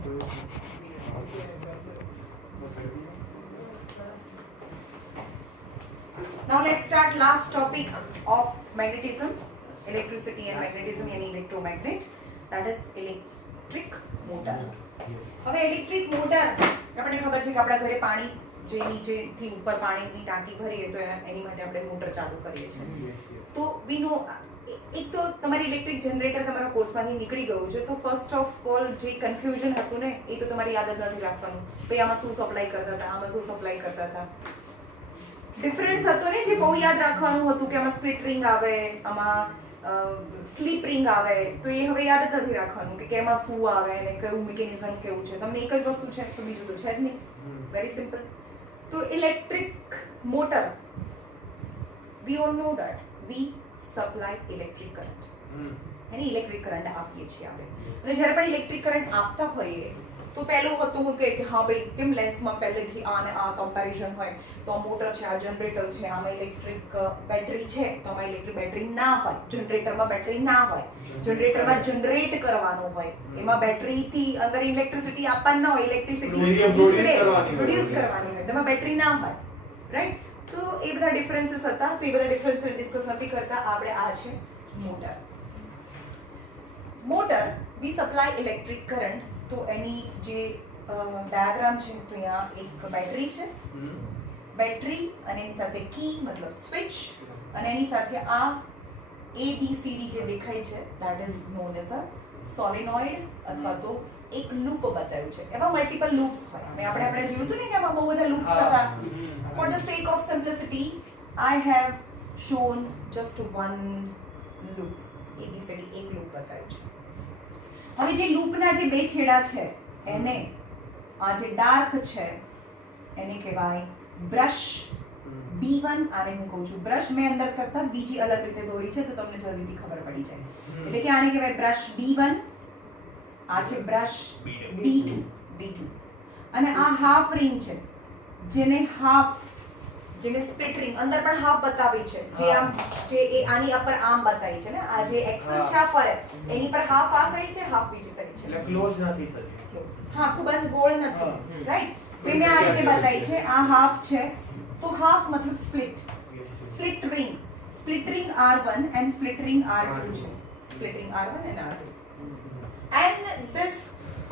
Now let's start last topic of magnetism, electricity and magnetism, yani electromagnet, that is electric motor. હવે electric motor આપણને ખબર છે કે આપણા ઘરે પાણી જે નીચેથી ઉપર પાણીની ટાંકી ભરીએ તો એની માટે આપણે મોટર ચાલુ કરીએ છીએ. તો વી નો એક તો તમારી ઇલેક્ટ્રિક જનરેટર તમારા કોર્સમાંથી નીકળી ગયું છે, તો ફર્સ્ટ ઓફ ઓલ જે કન્ફ્યુઝન હતું ને એ તો તમારી યાદ જ નથી રાખવાનું. ભાઈ આમાં શું સપ્લાય કરતા હતા, આમાં શું સપ્લાય કરતા હતા. ડિફરન્સ હતો ને જે બહુ યાદ રાખવાનું હતું કે આમાં સ્પ્લિટ રિંગ આવે, આમાં સ્લીપ રિંગ આવે, તો એ હવે યાદ જ નથી રાખવાનું કે એમાં શું આવે અને કયું મિકેનિઝમ કેવું છે. તમને એક જ વસ્તુ છે તો બીજું તો છે જ નહીં. Very simple. તો electric motor, we all know that we supply electric current, yani electric current આપીએ છીએ આપણે. અને જ્યારે પણ ઇલેક્ટ્રિક કરંટ આપતા હોઈએ તો પહેલું હતું કે હા ભાઈ કેમ લેન્સમાં પહેલેથી આ અને આ કમ્પેરિઝન હોય, તો આ મોટર છે, આ જનરેટર છે, આમાં ઇલેક્ટ્રિક બેટરી છે, તો આમાં ઇલેક્ટ્રિક બેટરી ના હોય, જનરેટરમાં બેટરી ના હોય, જનરેટરમાં જનરેટ કરવાનું હોય, એમાં બેટરીથી અંદર ઇલેક્ટ્રિસિટી આપવાની ના હોય, ઇલેક્ટ્રિસિટી પ્રોડ્યુસ કરવાની હોય, તેમાં બેટરી ના હોય, રાઈટ. તો એ બધા ડિફરન્સીસ હતા, તો એ બધા ડિફરન્સીસ ડિસ્કસ નથી કરતા. આપણે આ છે મોટર. મોટર વી સપ્લાય ઇલેક્ટ્રિક કરંટ. તો એની જે ડાયાગ્રામ છે તો અહીંયા એક બેટરી છે, બેટરી અને એની સાથે કી મતલબ સ્વિચ, અને એની સાથે આ ABCD જે દેખાય છે that is known as a solenoid અથવા તો એક લૂપ બતાવ્યું છે. એમાં મલ્ટિપલ લૂપ્સ હોય. આપણે જોયું હતું ને કે એમાં બહુ બધા લૂપ્સ હતા. For the sake of simplicity I have shown just one loop. ABCD એક લૂપ બતાવ્યું છે. હવે જે લૂપના જે બે છેડા છે એને આ જે ડાર્ક છે એને કહેવાય બ્રશ B1. આને હું કહું છું બ્રશ. મેં અંદર કરતા બીજી અલગ રીતે દોરી છે તો તમને જલ્દીથી ખબર પડી જાય. એટલે કે આને કહેવાય બ્રશ B1, આ છે બ્રશ B2. અને આ હાફ રિંગ છે જેને સ્પ્લિટ રિંગ અંદર પણ હાફ બતાવી છે, જે આમ જે એ આની ઉપર આમ બતાવી છે ને, આ જે એક્સિસ છે આ ફરે એની પર હાફ આ સાઈડ છે, હાફ બીજી સાઈડ છે, એટલે ક્લોઝ નથી થતી. હા, ખૂબ જ ગોળ નથી, રાઈટ. તો મેં આ રીતે બતાવી છે. આ હાફ છે તો હાફ મતલબ split ring R1 and split ring R2 છે. split ring R1 and R2. And this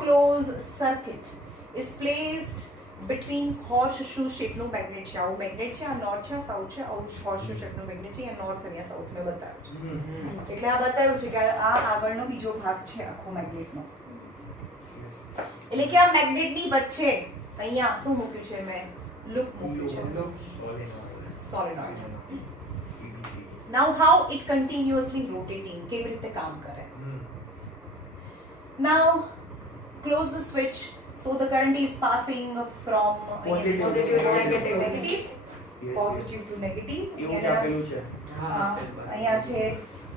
closed circuit is placed between horseshoe shape નું મેગ્નેટ છે. આવું મેગ્નેટ છે, આ નોર્થ છે, સાઉથ છે, આવું horseshoe shape નું મેગ્નેટ છે. અહીંયા નોર્થ અને સાઉથ મેં બતાવ્યું છે. એટલે આ બતાવ્યું છે કે આ આગળનો બીજો ભાગ છે આખો મેગ્નેટનો. એટલે કે આ મેગ્નેટની વચ્ચે અહીંયા શું મૂક્યું છે મેં? લૂપ મૂક્યું છે, solenoid. Now how it continuously rotating, કેવી રીતે કામ કરે. Now close the switch. So the current is passing from positive to negative. Positive to negative. એવું જ આપેલું છે. અહીંયા છે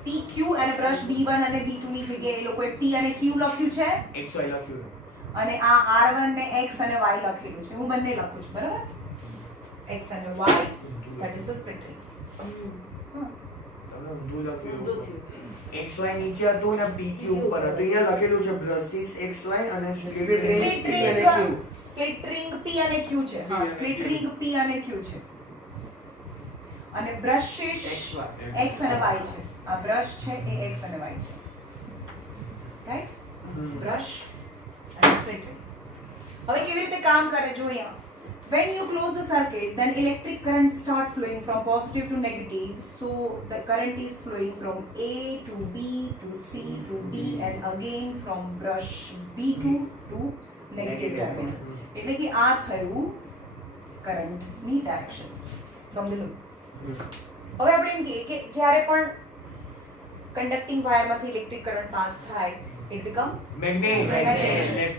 PQ અને બ્રશ B1 અને B2 ની જગ્યાએ એ લોકોએ P અને Q લખ્યું છે, XY લખ્યું છે, અને આ R1 ને X અને Y લખેલું છે. હું બંને લખું છું, બરાબર? X અને Y, that is a split ring. તમને ઊંધું લખ્યું. XY નીચે હતું ને PQ ઉપર હતું. અહીંયા લખેલું છે બ્રશિસ XY અને સ્પ્લિટ રિંગ P અને Q છે. હા, સ્પ્લિટ રિંગ P અને Q છે. અને બ્રશિસ X અને Y છે. આ બ્રશ છે એ X અને Y છે, રાઈટ? બ્રશ અને સ્પ્લિટ રિંગ. હવે કેવી રીતે કામ કરે જો અહીંયા. When you close the circuit, then electric current start flowing from positive to negative. So the current is flowing from A to B to C to D and again from brush B2 to negative terminal. એટલે કે આ થયું current ની direction from the loop. હવે આપણે એમ કહીએ કે જ્યારે પણ કન્ડક્ટિંગ વાયરમાંથી ઇલેક્ટ્રિક કરંટ પાસ થાય it become magnet.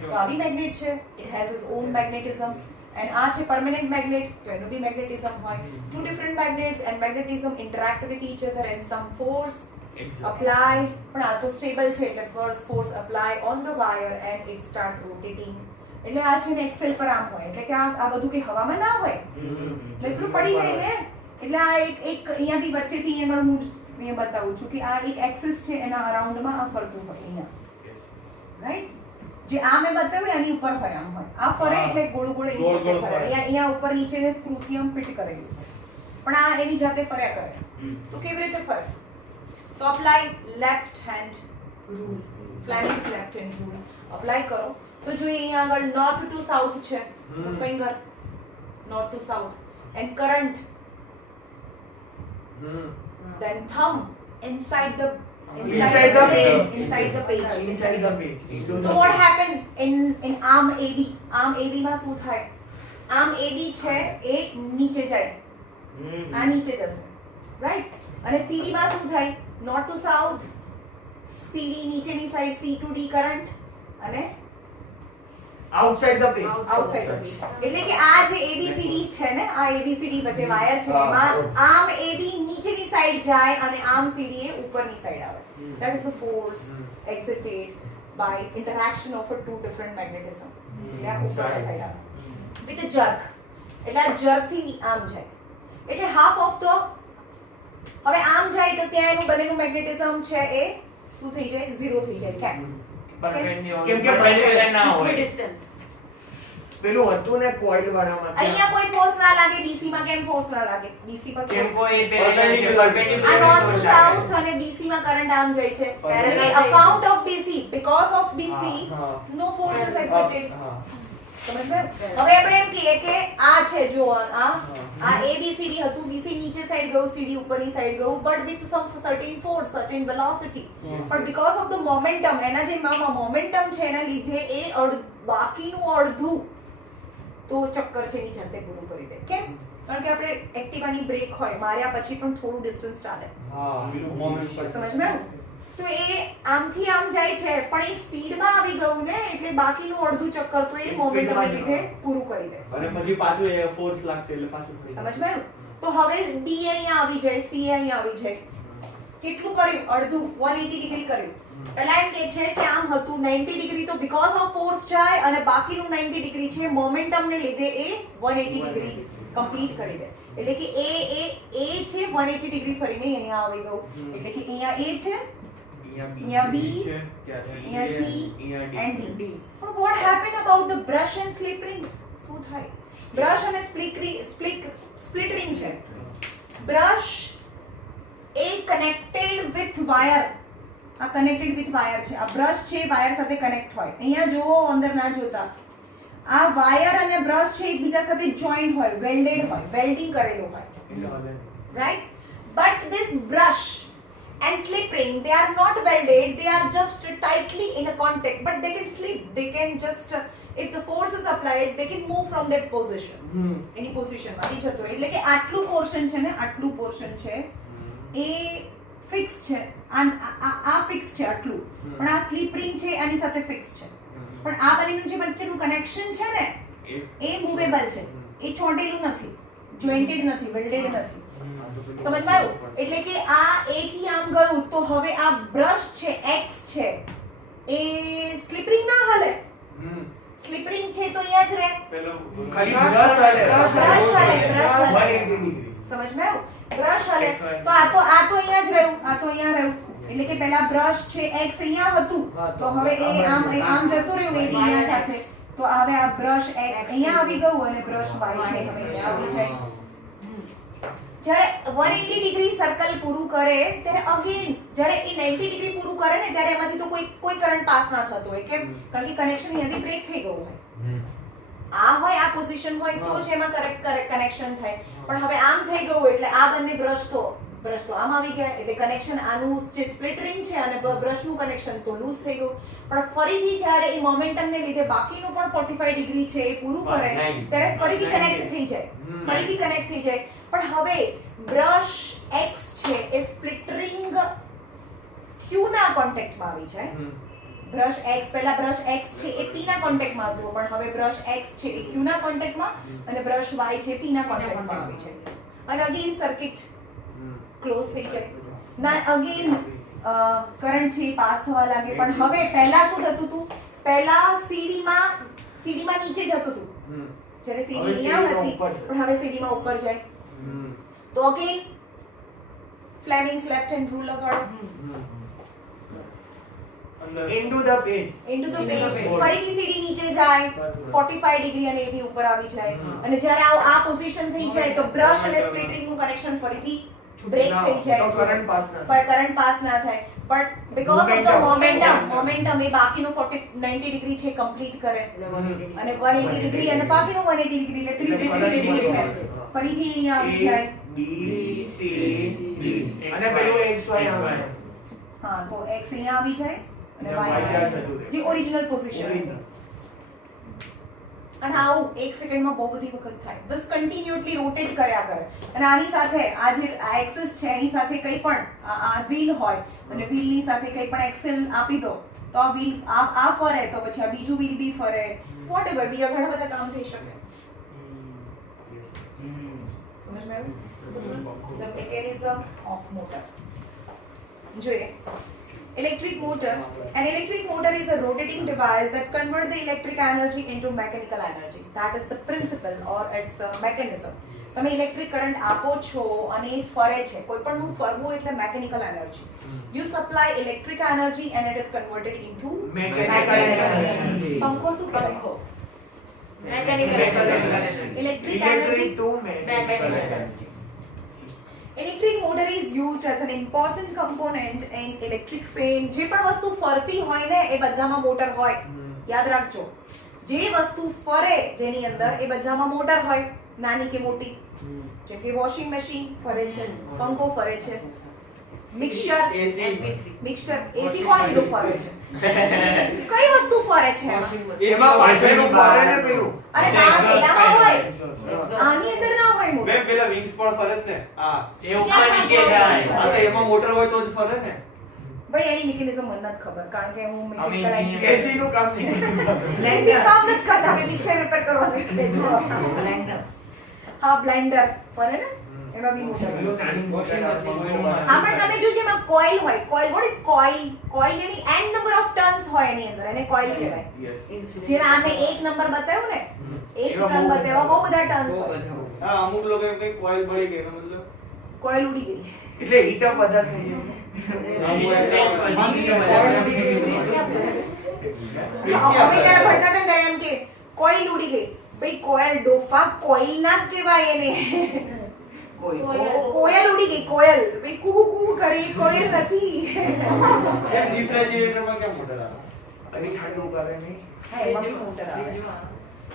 તો આ બી મેગ્નેટ છે. It has its own magnetism. And આ છે permanent magnet, તો એનું બી magnetism હોય. Two different magnets and magnetism interact with each other and some force apply. પણ આ તો stable છે એટલે force apply on the wire and it start rotating. એટલે આ છે ને એક્સેલ પર આમ હોય, એટલે કે આ બધું કે હવામાં ના હોય, એટલે તો પડી જાય ને. એટલે આ એક અહીંયાથી વચ્ચેથી અહીંયા હું અહીંયા બતાવું છું કે આ એક એક્સિસ છે, એના અરાઉન્ડમાં આ ફરતું હોય અહીંયા, રાઈટ? જે આ મેં બતાવ્યું એની ઉપર હોય આમ હોય આ ફરે એટલે ગોળ ગોળ એની જાતે ફરે અહીંયા ઉપર નીચે ને સ્ક્રૂથી આમ ફિટ કરેલું પણ આ એની જાતે ફર્યા કરે તો કેવી રીતે ફરે તો apply left hand rule Fleming's left hand rule apply કરો તો જો અહીંયા આગળ નોર્થ ટુ સાઉથ છે finger north to south and current then thumb inside the page. So what happened in arm AB માં શું થાય arm AB છે એ નીચે જાય આ નીચે જશે રાઈટ અને CD માં શું થાય north to south CD નીચેની side C to D current અને outside the page એટલે કે આ જે ABCD છે ને આ ABCD વચ્ચે વાયર છે એમાં આર્મ AB નીચેની સાઈડ જાય અને આર્મ CD એ ઉપરની સાઈડ આવે that is the force exerted by interaction of two different magnetism એટલે આ ઉપરની સાઈડ આવે with a jerk એટલે આ jerk થી આમ જાય એટલે half of the હવે આમ જાય તો ત્યાં એનું બનેલું મેગ્નેટિઝમ છે એ શું થઈ જાય 0 થઈ જાય કેમ કેમ કે બંને ના હોય પેલું હતું ને કોઇલ વાળામાં અહીંયા કોઈ ફોર્સ ના લાગે ડીસી માં કેમ ફોર્સ ના લાગે ડીસી પર કેમ કોઈ perpendicular આ નોર્થ ટુ સાઉથ અને ડીસી માં કરંટ આમ જાય છે એટલે account of DC because of DC નો ફોર્સ ઇઝ એક્સર્ટેડ સમજ્યા હવે આપણે એમ કહીએ કે આ છે જો આ ABCD હતું BC નીચે સાઈડ ગયું CD ઉપરની સાઈડ ગયું but with some certain force certain velocity પણ બીકોઝ ઓફ ધ મોમેન્ટમ એના જે મોમેન્ટમ છે એના લીધે એ બાકીનું અડધું તો ચક્કર છે એની જાતે પૂરું કરી દે કેમ કારણ કે આપણે એક્ટિવાની બ્રેક હોય માર્યા પછી પણ થોડું ડિસ્ટન્સ ચાલે સમજ્યા તો એ આમથી આમ જાય છે પણ એ સ્પીડમાં આવી ગયું ને એટલે બાકીનું અડધું ચક્કર તો એ મોમેન્ટમને લીધે પૂરું કરી દે અને પછી પાછું એ ફોર્સ લાગશે એટલે પાછું થઈ જાય સમજ્યું તો હવે D અહીંયા આવી જાય C અહીંયા આવી જાય કેટલું કર્યું અડધું 180 ડિગ્રી કર્યું પહેલા એમ કે છે કે આમ હતું 90 ડિગ્રી તો બીકોઝ ઓફ ફોર્સ જાય અને બાકીનું 90 ડિગ્રી છે મોમેન્ટમને લીધે એ 180 ડિગ્રી કમ્પ્લીટ કરી દે એટલે કે એ છે 180 ડિગ્રી ફરીને અહીંયા આવી ગયું એટલે કે અહીંયા A છે અહીંયા B અહીંયા C and D but what happened about the brush and slip rings શું થાય brush અને split ring છે brush A connected with wire આ connected with wire છે આ બ્રશ છે વાયર સાથે કનેક્ટ હોય અહીંયા જોવો અંદર ના જોતા આ વાયર અને બ્રશ છે એકબીજા સાથે જોઈન્ટ હોય વેલ્ડેડ હોય વેલ્ડિંગ કરેલું હોય right but this brush and slip ring they are not welded they are just tightly in a contact but they can slip they can just if the force is applied they can move from that position any position માંથી જતો રહે એટલે કે આટલું portion છે ને આટલું portion છે એ ફિક્સ છે આ ફિક્સ છે આટલું પણ આ સ્લીપ રિંગ છે એની સાથે ફિક્સ છે પણ આ બંનેનું જે વચ્ચેનું કનેક્શન છે ને એ મૂવેબલ છે એ ચોંટેલું નથી જોઈન્ટેડ નથી વેલ્ડેડ નથી સમજમાં આવ્યું એટલે કે આ A થી આમ ગયું તો હવે આ બ્રશ છે X છે એ સ્લીપ રિંગ ના હલે સ્લીપ રિંગ છે તો અહીંયા જ રહે ખાલી બ્રશ હાલે સમજમાં આવ્યું બ્રશ હલે તો આ તો અહીંયા જ રહ્યું આ તો અહીંયા રહ્યું એટલે કે પહેલા બ્રશ છે X અહીંયા હતું તો હવે એ આમ જતું રહ્યું એ અહીંયા સાથે તો હવે આ બ્રશ X અહીંયા આવી ગયું અને બ્રશ Y છે હવે અહીંયા આવી જાય જ્યારે 180 ડિગ્રી સર્કલ પૂરું કરે ત્યારે અગેન જ્યારે એ 90 ડિગ્રી પૂરું કરે ને ત્યારે એમાંથી તો કોઈ કરંટ પાસ ના થતો હોય કેમ કારણ કે કનેક્શન અહીંયાથી બ્રેક થઈ ગયું હોય આ હોય આ પોઝિશન હોય તો જ એમાં કરેક્ટ કનેક્શન થાય પણ હવે આમ થઈ ગયું એટલે આ બંને બ્રશ તો આમ આવી ગયા એટલે કનેક્શન આનું જે સ્પ્લિટ રિંગ છે અને બ્રશનું કનેક્શન તો લૂઝ થઈ ગયું પણ ફરીથી જ્યારે એ મોમેન્ટમને લીધે બાકીનું પણ 45 ડિગ્રી છે એ પૂરું કરે ત્યારે ફરીથી કનેક્ટ થઈ જાય પણ હવે બ્રશ X છે એ સ્પ્લિટ રિંગ Q ના કોન્ટેક્ટમાં આવી જાય બ્રશ X પહેલા બ્રશ X છે એ P ના કોન્ટેક્ટમાં હતું પણ હવે બ્રશ X છે એ Q ના કોન્ટેક્ટમાં અને બ્રશ Y છે P ના કોન્ટેક્ટમાં આવી જાય અને અગેન સર્કિટ ક્લોઝ થઈ જાય ના અગેન કરંટ છે પાસ થવા લાગે પણ હવે પહેલા શું થતું હતું પહેલા સીડીમાં નીચે જતું હતું જ્યારે સીડી અહીંયા હતી પણ હવે સીડીમાં ઉપર જાય તો અગેન ફ્લેમિંગ્સ લેફ્ટ હેન્ડ રૂલ લગાડો અંદર into the page. into the Into the page page. ફરીથી સીડી નીચે જાય 45 ડિગ્રી અને એવી ઉપર આવી જાય અને જ્યારે આ પોઝિશન થઈ જાય તો બ્રશ અને સ્પ્લિટરિંગ નું કનેક્શન ફરીથી બ્રેક ના, થઈ જાય તો current pass ના પર કરંટ પાસ ના થાય પણ બીકોઝ ઓફ ધ મોમેન્ટમ એ બાકીનું 90 ડિગ્રી છે કમ્પ્લીટ કરે અને 180 ડિગ્રી અને બાકીનું 180 ડિગ્રી એટલે 360 ડિગ્રી છે ફરીથી અહીંયા આવી જાય B, C, D. અને પેલું X, Y આવે. હા તો x અહીંયા આવી જાય અને અને y Y ત્યાં અહીંયા જતું રહે. જે ઓરિજિનલ પોઝિશન Original. અને આવું 1 સેકન્ડમાં બહુ બધી વખત થાય બસ કન્ટિન્યુઅસલી રોટેટ કર્યા કરે અને આની સાથે આ જે એક્સિસ છે એની સાથે કંઈ પણ આ વ્હીલ હોય અને વ્હીલની સાથે કંઈ પણ એક્સેલ આપી દો તો આ વ્હીલ આ ફરે તો પછી આ બીજું વ્હીલ બી ફરે વોટએવર બીજા ઘણા બધા કામ થઈ શકે સમજમાં આવ્યું This is the mechanism of motor. જોઈએ electric motor. An electric motor is a rotating device that converts the electric energy into mechanical energy. That is the principle or its mechanism. તમે ઇલેક્ટ્રિક કરંટ આપો છો અને એ ફરે છે કોઈ પણ નું ફરવું એટલે mechanical energy you supply electric energy and it is converted into Mechanical energy. પંખો શું પંખો Mechanical energy. Electric energy. Electric to mechanical energy. Electric motor is used as an important component in electric fan. જે પણ વસ્તુ ફરતી હોય ને એ બધામાં મોટર હોય યાદ રાખજો જે વસ્તુ ફરે જેની અંદર એ બધામાં મોટર હોય નાની કે મોટી જેમ કે વોશિંગ મશીન ફરે છે પંખો ફરે છે મિક્સર મિક્સર એસી કોણ કીધું ફરે છે કઈ વસ્તુ ફરે છે એમાં પાછળનું ફરે ને પેલું અરે આ પેલામાં હોય આની અંદર ના હોય મોટર બે પેલા વિંગ્સ પણ ફરે જ ને હા એ ઉપર નીચે જાય હા તો એમાં મોટર હોય તો જ ફરે ને ભાઈ એની મિકેનિઝમ મને નથી ખબર કારણ કે હું અમે mechanical engineer એસી નું કામ નહીં એસી કામ નથી કરતા અમે મિક્સર રિપેર કરવાનું છે બ્લેન્ડર હા બ્લેન્ડર ફરે ને એમાં બી મોટર પેલું નાની મોટર હા પણ તમે જો જેમાં કોઇલ હોય coil what is coil coil any n number of turns હોય એની અંદર એને કોઇલ કહેવાય Yes. જેમાં આમે એક નંબર બતાવ્યો ને એક એમાં ટર્ન બહુ બતાવ્યો બહુ બધા ટર્ન્સ હોય હા અમુક લોકો એમ કઈ કોઇલ બળી ગઈ એનો મતલબ કોઇલ ઉડી ગઈ એટલે હીટ અપ વધારે થઈ જાય અમે જ્યારે ભણતા હતા ને ત્યારે એમ કે કોઇલ ઉડી ગઈ ભાઈ કોયલ ડોફા કોઇલ ના જ કહેવાય એને કોયલ ઉડી ગઈ કોયલ ભાઈ કુહુ કુહુ કરે એ કોયલ નથી એમ રિફ્રિજરેટરમાં કેમ મોટર આવે અને ઠંડુ કરે નહીં હા એમાં બી મોટર આવે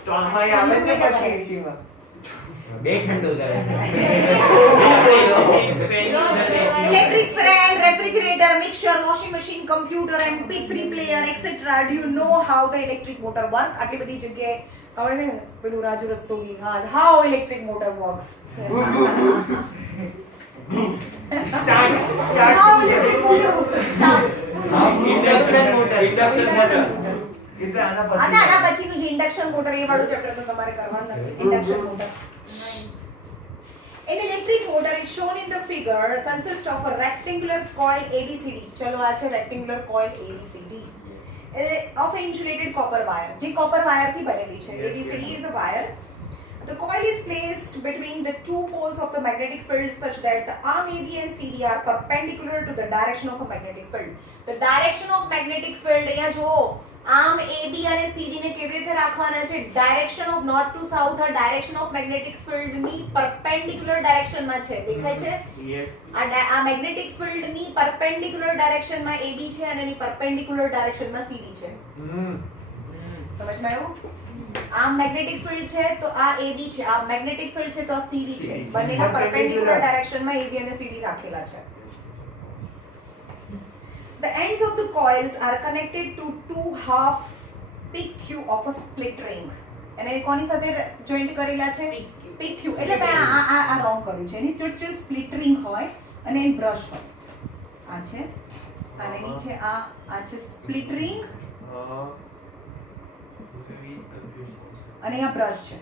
તો આમાં આવે ને પછી એસી માં બે ઠંડુ કરે Electric fan, refrigerator, mixer, washing machine, computer, MP3 player, etc. Do you know how the electric motor work? આટલી બધી જગ્યાએ હવે ને પેલું Raju Rastogi how electric motor works. How electric motor starts. Induction motor એટલે આના આના પછીનું જે ઇન્ડક્શન મોટર એ વાળું ચેપ્ટર તો તમારે કરવાનું નથી induction motor An electric motor is shown in the figure consists of a rectangular coil ABCD. ચલો આ છે rectangular coil ABCD. Of an insulated copper wire. જે copper wire થી બનેલી છે. ABCD is a wire. The coil is placed between the two poles of the magnetic field such that the arm AB and CD are perpendicular to the direction of a magnetic field. The direction of magnetic field અહીંયા જો arm AB અને CD ને કેવી રીતે રાખવાના છે direction of north to south આ direction of magnetic field ની પરપેન્ડિક્યુલર ડાયરેક્શન માં છે દેખાય છે યસ આ મેગ્નેટિક ફિલ્ડ ની પરપેન્ડિક્યુલર ડાયરેક્શન માં AB છે અને એની પરપેન્ડિક્યુલર ડાયરેક્શન માં CD છે સમજમાં આવ્યું આ મેગ્નેટિક ફિલ્ડ છે તો આ AB છે આ મેગ્નેટિક ફિલ્ડ છે તો આ CD છે બંનેના પરપેન્ડિક્યુલર ડાયરેક્શન માં AB અને CD રાખેલા છે The ends of the coils are connected to two half PQ of a split ring. અને કોની સાથે જોઈન્ટ કરેલા છે PQ એટલે મેં આ રોંગ કર્યું છે એની સ્ટ્રેટ સ્પ્લિટ રિંગ હોય અને એની બ્રશ હોય આ છે અને નીચે આ છે સ્પ્લિટ રિંગ અને અહીંયા બ્રશ છે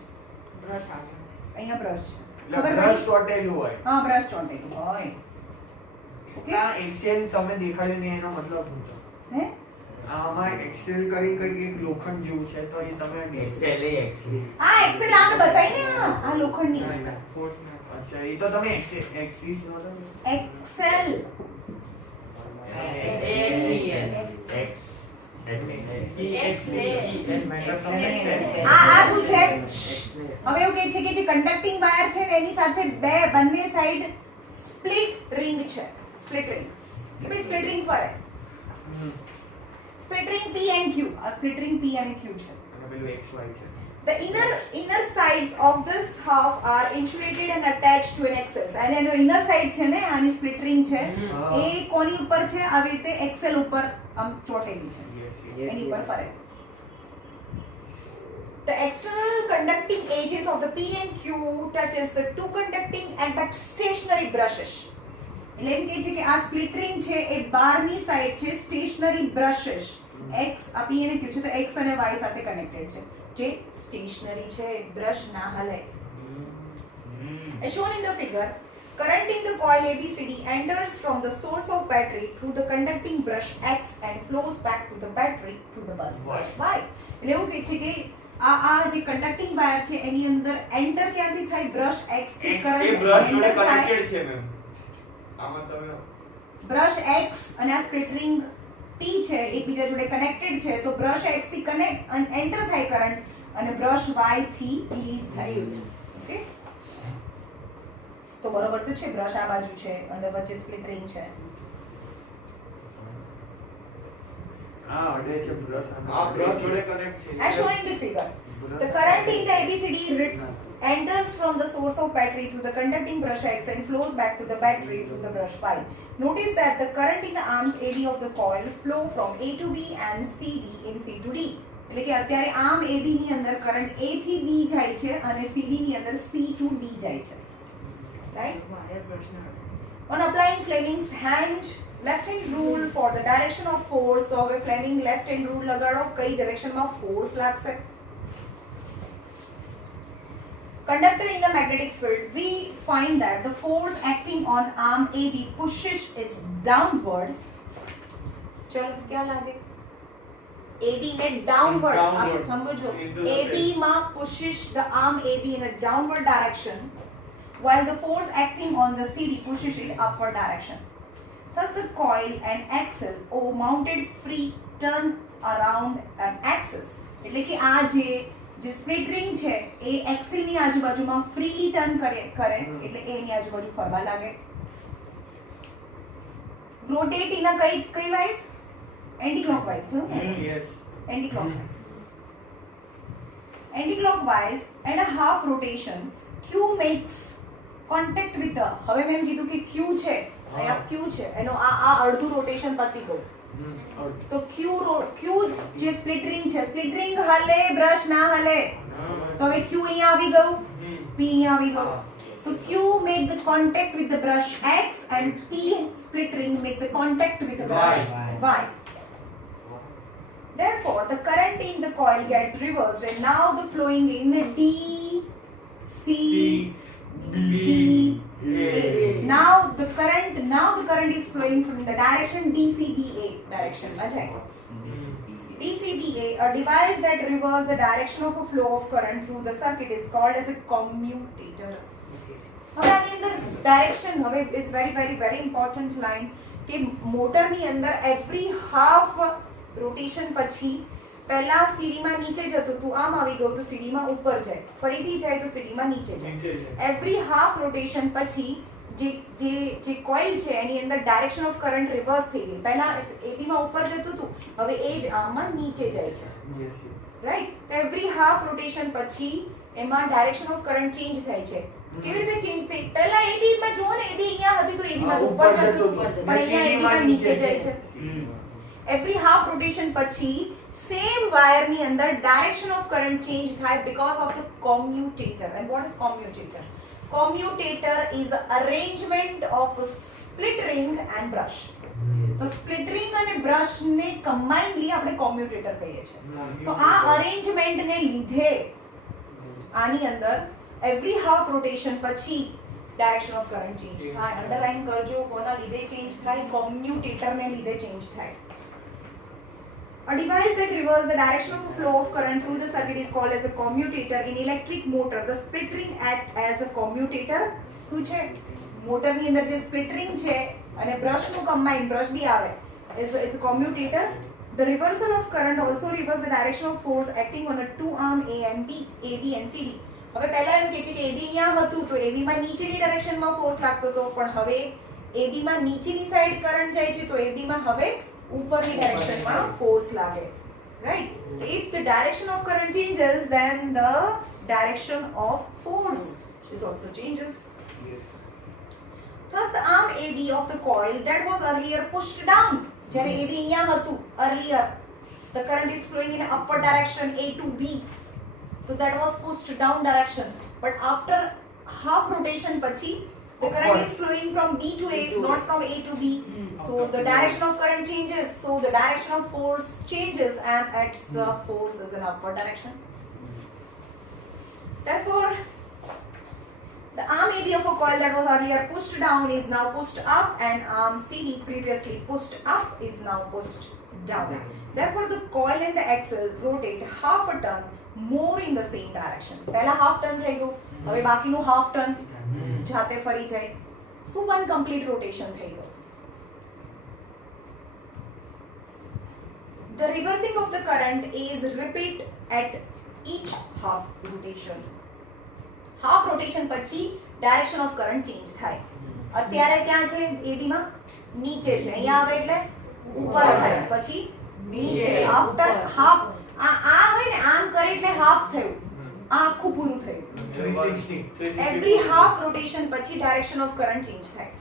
અહીંયા બ્રશ છે એટલે બ્રશ ચોટેલું હોય હા બ્રશ ચોંટેલું હોય ઓકે આ એક્સેલ તમે દેખાડ્યું ને એનો મતલબ શું છે હે આમાં એક્સેલ કરી કઈ એક લોખંડ જેવું છે તો એ તમે એક્સેલ એ એક્સેલ આ એક્સેલ આ તો બતાઈ ને આ લોખંડની અચ્છા એ તો તમે એક્સિસ મતલબ એક્સેલ એક્સ આ શું છે? હવે એવું કહે છે કે જે કંડક્ટિંગ વાયર છે ને એની સાથે બંને સાઈડ સ્પ્લિટ રિંગ છે. સ્પ્લિટ રિંગ કે ભાઈ સ્પ્લિટ રિંગ ફરે. Split ring P and Q. આ સ્પ્લિટ રિંગ P અને Q છે. અને પેલું XY છે. The inner sides of this half are insulated and attached to an axis. અને એનો inner side છે ને આની સ્પ્લિટ રિંગ છે એ કોની ઉપર છે? આવી રીતે એક્સેલ ઉપર આમ ચોટેલી છે. એની પર ફરે. The external conducting edges of the P and Q touches the two conducting and but stationary brushes. એટલે એમ કહે છે કે આ સ્પ્લિટ રિંગ છે એ બહારની સાઈડ છે સ્ટેશનરી બ્રશેસ. X આ P અને Q છે તો X અને Y સાથે કનેક્ટેડ છે. જે સ્ટેશનરી છે બ્રશ ના હલે. As shown in the figure, current in the coil ABCD enters from the source of battery through the conducting brush X and flows back to the battery through the brush Y. એટલે એવું કહે છે કે આ જે conducting wire છે એની અંદર enter ક્યાંથી થાય? બ્રશ X થી એ કરંટ બ્રશ જોડે એન્ટર થાય. કનેક્ટેડ છે મેમ. આમાં તમે બ્રશ X અને આ સ્પ્લિટ રિંગ T છે એકબીજા જોડે કનેક્ટેડ છે તો બ્રશ X થી કનેક્ટ અને એન્ટર થાય કરંટ અને બ્રશ Y થી લીવ થાય. ઓકે તો બરોબર તો છે. બ્રશ આ બાજુ છે અને વચ્ચે સ્પ્લિટ રિંગ છે. આ અડે છે બ્રશ આ બ્રશ જોડે કનેક્ટ છે. As shown in the figure, the current in the ABCD enters from the source of battery through the conducting brush X and flows back to the battery through the brush Y. Notice that the current in the arms AB of the coil flow from A to B and CD in C to D. એટલે કે અત્યારે arm AB ની અંદર current A થી B જાય છે અને CD ની અંદર C to D જાય છે. Right? On applying Fleming's left hand rule for the direction of force, તો હવે Fleming left hand rule લગાડો. કઈ ડિરેક્શનમાં ફોર્સ લાગશે? Conductor in the magnetic field, we find that the force acting on arm AB pushes it downward. ચલો क्या લાગે? AB ને downward. આપ સમજો. AB માં pushes the arm AB in a downward direction, while the force acting on the CD pushes it upward direction. Thus, the coil and axle or mounted free turn around an axis. એટલે કે આ જે split ring છે એ Excel ની આજુબાજુમાં freely turn કરે એટલે એની આજુબાજુ ફરવા લાગે. રોટેટ ઇન અ કઈ વાઇઝ? એન્ટી ક્લોકવાઇઝ થયું ને? Yes. Anti clockwise and a half rotation, Q makes contact with the, હવે મેં કીધું કે Q છે અહીંયા Q છે એનો આ અડધું રોટેશન પતી ગયું તો Q જે સ્પ્લિટ રિંગ છે સ્પ્લિટ રિંગ હલે બ્રશ ના હલે તો હવે Q અહીંયા આવી ગયું P અહીંયા આવી ગયું તો Q make the contact with the brush X and P split ring make the contact with the brush Y. Therefore, the current in the coil gets reversed and now the flowing in D, C, B, A. Now the current is flowing from the direction DCBA direction. DCBA, a device that reverses the direction of a flow of current through the circuit, is called as a commutator. હવે આની અંદર direction હવે is very important line કે મોટરની અંદર every half rotation પછી પહેલા સીડીમાં નીચે જતું હતું આમ આવી ગયું તો સીડીમાં ઉપર જાય ફરીથી જાય તો સીડીમાં નીચે જાય એવરી હાફ રોટેશન પછી જે કોઇલ છે એની અંદર ડાયરેક્શન ઓફ કરંટ રિવર્સ થઈ ગઈ પહેલા એબીમાં ઉપર જતું હતું હવે એ જ આમમાં નીચે જાય છે રાઈટ તો એવરી હાફ રોટેશન પછી એમાં ડાયરેક્શન ઓફ કરંટ ચેન્જ થાય છે કેવી રીતે ચેન્જ થઈ પહેલા એબી માં જો ને એબી અહીંયા હતી તો એબી માં ઉપર જતું પણ અહીંયા એબી માં નીચે જાય છે every half rotation પછી same wire ની અંદર direction of current change થાય because of the commutator. And what is commutator? Commutator is an arrangement of a split ring and brush. તો split ring અને brush ને combinedly આપણે commutator કહીએ છીએ. તો આ arrangement ને લીધે આની અંદર every half rotation પછી direction of current change થાય. અંડરલાઈન કરજો કોના લીધે ચેન્જ થાય? commutator ને લીધે ચેન્જ થાય. A device that reverses the direction of a flow of current through the circuit is called as a commutator. In electric motor, the split ring acts as a commutator. શું છે? મોટરની અંદર જે split ring છે અને બ્રશનું combine brush બી આવે is a commutator. The reversal of current also reverses the direction of force acting on a two arm A and B, AB and CD. હવે પહેલા એમ કે છે કે AB અહીંયા હતું તો AB માં નીચેની ડાયરેક્શનમાં ફોર્સ લાગતો હતો, પણ હવે AB માં નીચેની સાઈડ કરંટ જાય છે તો AB માં હવે ઉપરની ડાયરેક્શનમાં ફોર્સ લાગે, right? If the direction of current changes, then the direction of force is also changes. Thus the arm AB of the coil that was earlier pushed down, જ્યારે AB અહીંયા હતું earlier, the current is flowing in upward direction A to B, so that was pushed down direction, but after half rotation પછી the current is flowing from B to A, not from A to B, so the direction of current changes, so the direction of force changes and its force is in upward direction. Therefore the arm AB of a coil that was earlier pushed down is now pushed up, and arm CD previously pushed up is now pushed down. Therefore the coil and the axle rotate half a turn more in the same direction. પહેલા half turn થઈ ગયું, હવે બાકીનું half turn જાતે ફરી જાય, so one complete rotation થઈ ગયો. The reversing of the current is repeat at each half rotation. Half rotation પછી ડાયરેક્શન ઓફ કરંટ ચેન્જ થાય. અત્યારે ત્યાં છે AB માં નીચે છે, અહીંયા આવે એટલે ઉપર થાય, પછી નીચે. આફ્ટર હાફ આ હોય ને આમ કરે એટલે હાફ થયું, આ આખું પૂરું થયું. 360 એવરી હાફ રોટેશન પછી ડાયરેક્શન ઓફ કરંટ ચેન્જ થાય.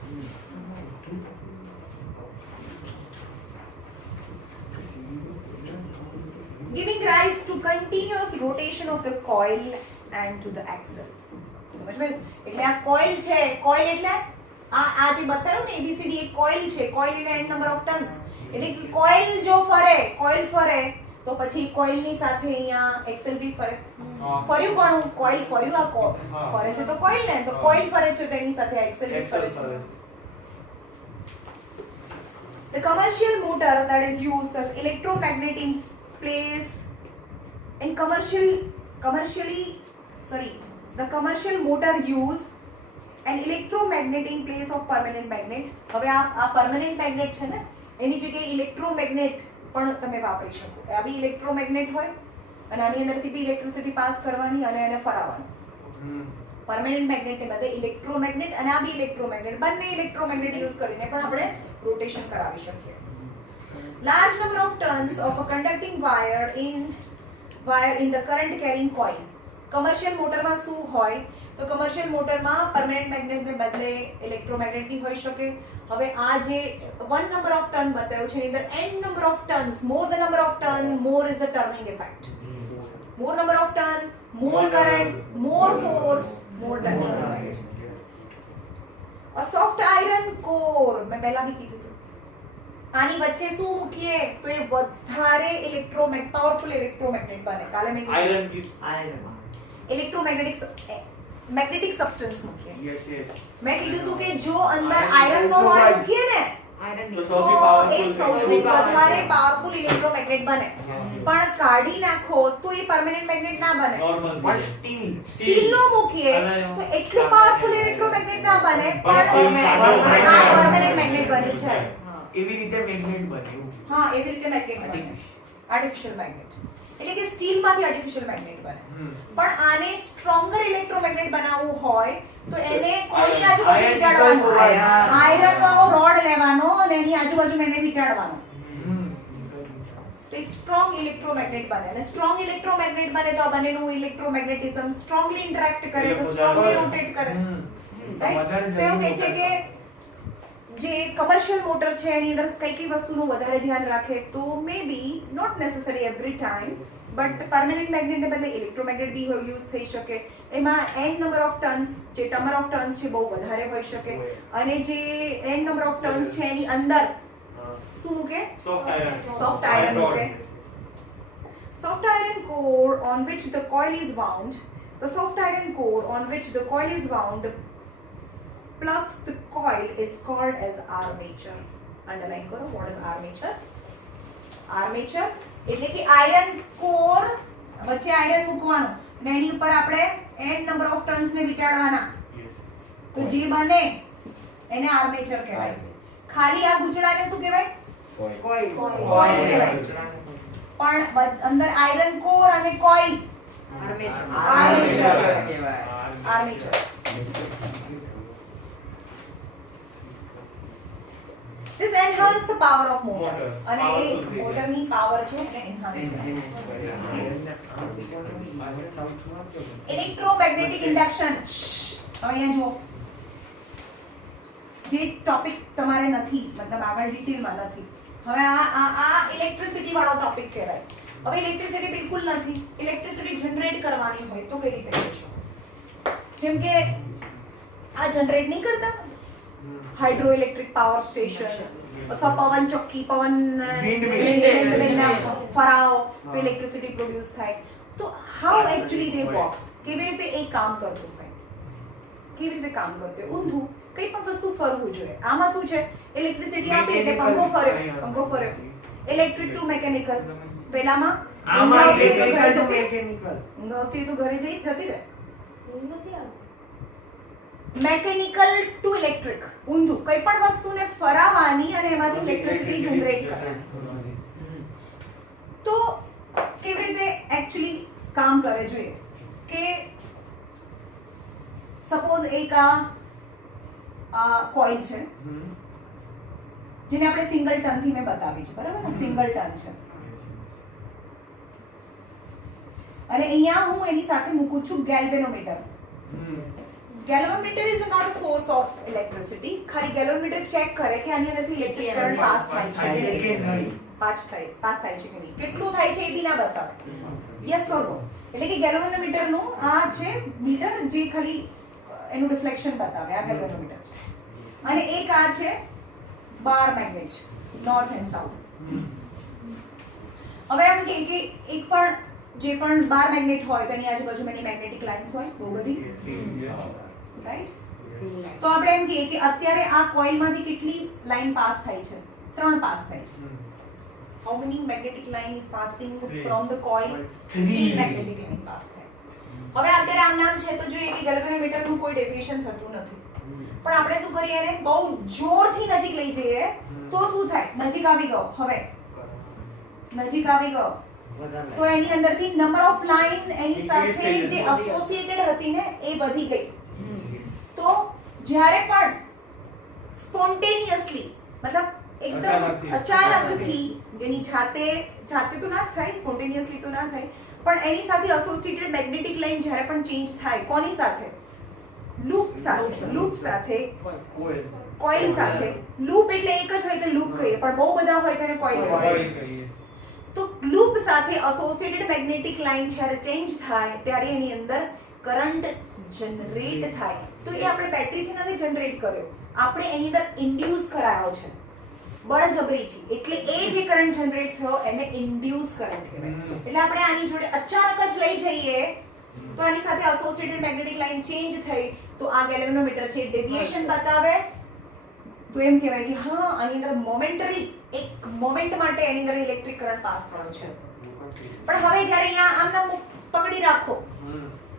Giving rise to continuous rotation of the coil and to the axle. સમજ્યું? એટલે આ કોઇલ છે, કોઇલ એટલે આ જે બતાવ્યું ને ABCD એક કોઇલ છે, કોઇલ એટલે n નંબર ઓફ ટર્ન્સ, એટલે કે કોઇલ જો ફરે, કોઇલ ફરે તો પછી કોઇલની સાથે અહીંયા એક્સેલ બી ફરે. ફર્યું કોણ? કોઇલ ફર્યું, આ ફરે છે તો કોઇલ ને, તો કોઇલ ફરે છે તો એની સાથે એક્સેલ બી ફરે છે. The commercial motor that is used as electromagnetic place in the commercial motor use an electromagnet in place of permanent magnet. હવે આ permanent magnet છે ને, એની જગ્યાએ electromagnet પણ તમે વાપરી શકો. આ બી electromagnet હોય અને આની અંદરથી બી ઇલેક્ટ્રિસિટી પાસ કરવાની અને એને ફરાવવાનું. permanent magnet ને બદલે electromagnet, અને આ બી electromagnet, બંને electromagnet યુઝ કરીને પણ આપણે રોટેશન કરાવી શકીએ. Large number of turns of a conducting wire in the current carrying coil. Commercial મોટરમાં શું હોય તો કમર્શિયલ મોટરમાં પરમેનન્ટ મેગ્નેટને બદલે ઇલેક્ટ્રોમેગ્નેટ બી હોઈ શકે. હવે આ જે 1 નંબર ઓફ ટર્ન બતાવ્યું છે એની અંદર n number of turns, more the number of turn, more is the turning effect. More number of turn, more current, more force, more turning effect. A soft iron core, મેં પહેલા બી કીધું હતું, આની વચ્ચે શું મૂકીએ તો એ વધારે પાવરફુલ ઇલેક્ટ્રોમેગ્નેટ બને. કાલે મેં કીધું મેગ્નેટિક સબસ્ટન્સ મૂકીએ. મેં કીધું હતું કે જો અંદર આયરન નો રોડ મૂકીએ ને તો એ સૌથી વધારે પાવરફુલ ઇલેક્ટ્રોમેગ્નેટ બને. પણ કાઢી નાખો તો એ પરમેનન્ટ મેગ્નેટ ના બને. પણ સ્ટીલ નો મૂકીએ તો એટલું પાવરફુલ ઇલેક્ટ્રોમેગ્નેટ ના બને, પણ આ પરમેનન્ટ મેગ્નેટ બની છે. એવી રીતે મેગ્નેટ બને. હા, એવી રીતે મેગ્નેટ બને, આર્ટિફિશિયલ મેગ્નેટ. એટલે કે સ્ટીલ માંથી આર્ટિફિશિયલ મેગ્નેટ બને. પણ આને સ્ટ્રોંગર ઇલેક્ટ્રોમેગ્નેટ બનાવવું હોય તો એને કોની આજુબાજુ વીંટાળવાનું, આયરન નો રોડ લેવાનો અને એની આજુબાજુ એને વીંટાળવાનો તો સ્ટ્રોંગ ઇલેક્ટ્રોમેગ્નેટ બને. અને સ્ટ્રોંગ ઇલેક્ટ્રોમેગ્નેટ બને તો આ બંનેનું ઇલેક્ટ્રોમેગ્નેટિઝમ સ્ટ્રોંગલી ઇન્ટરેક્ટ કરે, તો સ્ટ્રોંગલી રોટેટ કરે. રાઈટ? તો એવું કહે છે કે જે કમર્શિયલ મોટર છે એની અંદર કઈ કઈ વસ્તુનું વધારે ધ્યાન રાખે તો may be not necessary every time, but permanent મેગ્નેટને બદલે ઇલેક્ટ્રોમેગ્નેટ બી યુઝ થઈ શકે. એમાં n નંબર ઓફ ટર્ન્સ, જે નંબર ઓફ ટર્ન્સ છે બહુ વધારે હોઈ શકે, અને જે n નંબર ઓફ ટર્ન્સ છે એની અંદર શું મૂકે? સોફ્ટ આયરન મૂકે. Soft iron core on which the coil is wound, the soft iron core on which the coil is wound plus the coil is called as armature. Underline karo, what is armature? Armature એટલે કે iron core વચ્ચે iron મૂકવાનું અને એની ઉપર આપણે n number of turns ને વીંટાળવાના તો જે બને એને આર્મેચર કહેવાય. ખાલી આ ગૂંચળાને શું કહેવાય? કોઈલ કોઈલ કહેવાય. પણ અંદર આયરન કોર અને coil armature. This enhance the power of motor. અને એ મોટરની પાવર છે એને enhance કરે. Electromagnetic induction. હવે અહીંયા જુઓ, જે ટોપિક તમારે નથી, મતલબ આગળ ડિટેલમાં નથી. હવે આ ઇલેક્ટ્રિસિટી વાળો ટોપિક કહેવાય. હવે ઇલેક્ટ્રિસિટી બિલકુલ નથી, ઇલેક્ટ્રિસિટી જનરેટ કરવાની હોય તો કઈ રીતે કરશો? જેમ કે આ જનરેટ નહીં કરતા હાઇડ્રો ઇલેક્ટ્રિક પાવર સ્ટેશન અથવા પવન ચોક્કી, પવન વિન્ડમિલના ફરાવ તો ઇલેક્ટ્રિસિટી પ્રોડ્યુસ થાય. તો હાઉ એકચ્યુઅલી દે વર્ક્સ, કેવી રીતે એ કામ કરતું હોય, કેવી રીતે કામ કરતું હોય? ઊંધું કઈ પણ વસ્તુ ફરવું જોઈએ. આમાં શું છે, ઇલેક્ટ્રિસિટી આપી એટલે પંખો ફર્યો. Electric to mechanical. પેલામાં આમાં ઇલેક્ટ્રિકલ ટુ મેકેનિકલ. નહોતી તો ઘરે જતી રહે. મેકેનિકલ ટુ ઇલેક્ટ્રિક, ઊંધું કઈ પણ વસ્તુને ફરાવવાની અને એમાંથી ઇલેક્ટ્રિસિટી જનરેટ કરવાની. તો કેવી રીતે એકચ્યુઅલી કામ કરે જોઈએ કે સપોઝ એક આ કોઇલ છે જેને આપણે સિંગલ ટર્ન થી મેં બતાવી છે, બરાબર ને? સિંગલ ટર્ન છે અને અહીંયા હું એની સાથે મૂકું છું galvanometer. Galvanometer is not a source of electricity. ખાલી galvanometer ચેક કરે કે આની અંદરથી ઇલેક્ટ્રિક કરંટ પાસ થાય છે કે નહીં, પાસ થાય છે કે નહીં, કેટલું થાય છે એ બી ના બતાવે. યસ ઓર નો. એટલે કે galvanometer નું આ છે મીટર જે ખાલી એનું રિફ્લેક્શન બતાવે, આ galvanometer છે. અને એક આ છે bar magnet, north and south. હવે એમ કે એક પણ જે પણ બાર મેગ્નેટ હોય તો એની આજુબાજુ એની મેગ્નેટિક લાઇન્સ હોય બહુ બધી, રાઈટ? તો આપણે એમ કહીએ કે અત્યારે આ કોઇલમાંથી કેટલી લાઈન પાસ થાય છે? 3 પાસ થાય છે. How many magnetic line is passing from the coil? 3 magnetic line pass થાય. હવે અત્યારે આમ નામ છે તો જોઈએ કે ગેલ્વેનોમીટરનું કોઈ ડેવિએશન થતું નથી. પણ આપણે શું કરીએ, એને બહુ જોરથી નજીક લઈ જઈએ તો શું થાય? નજીક આવી ગયો. હવે નજીક આવી ગયો તો એની અંદરથી નંબર ઓફ લાઇન એની સાથે જે એસોસિએટેડ હતી ને એ વધી ગઈ. તો જ્યારે પણ સ્પોન્ટેનિયસલી, મતલબ એકદમ અચાનકથી, એની જાતે તો ના થાય, સ્પોન્ટેનિયસલી તો ના થાય, પણ એની સાથે એસોસિએટેડ મેગ્નેટિક લાઇન જ્યારે પણ ચેન્જ થાય, કોની સાથે? લૂપ સાથે, કોઇલ સાથે. લૂપ એટલે એક જ હોય તો લૂપ કહીએ, પણ બહુ બધા હોય તો એને કોઇલ કહીએ. તો લૂપ સાથે એસોસિએટેડ મેગ્નેટિક લાઇન જ્યારે ચેન્જ થાય ત્યારે એની અંદર કરંટ જનરેટ થાય. તો એ આપણે બેટરીથી નથી જનરેટ કર્યો, આપણે એની અંદર ઇન્ડ્યુસ કરાયો છે બળજબરીથી. એટલે એ જે કરંટ જનરેટ થયો એને ઇન્ડ્યુસ કરંટ કહેવાય. એટલે આપણે આની જોડે અચાનક જ લઈ જઈએ તો આની સાથે એસોસિએટેડ મેગ્નેટિક લાઇન ચેન્જ થઈ તો આ ગેલ્વેનોમીટર છે ડેવિએશન બતાવે. તો એમ કહેવાય કે હા આની અંદર મોમેન્ટરી એક મોમેન્ટ માટે એની અંદર ઇલેક્ટ્રિક કરંટ પાસ થયો છે. પણ હવે જ્યારે અહીંયા આમના પકડી રાખો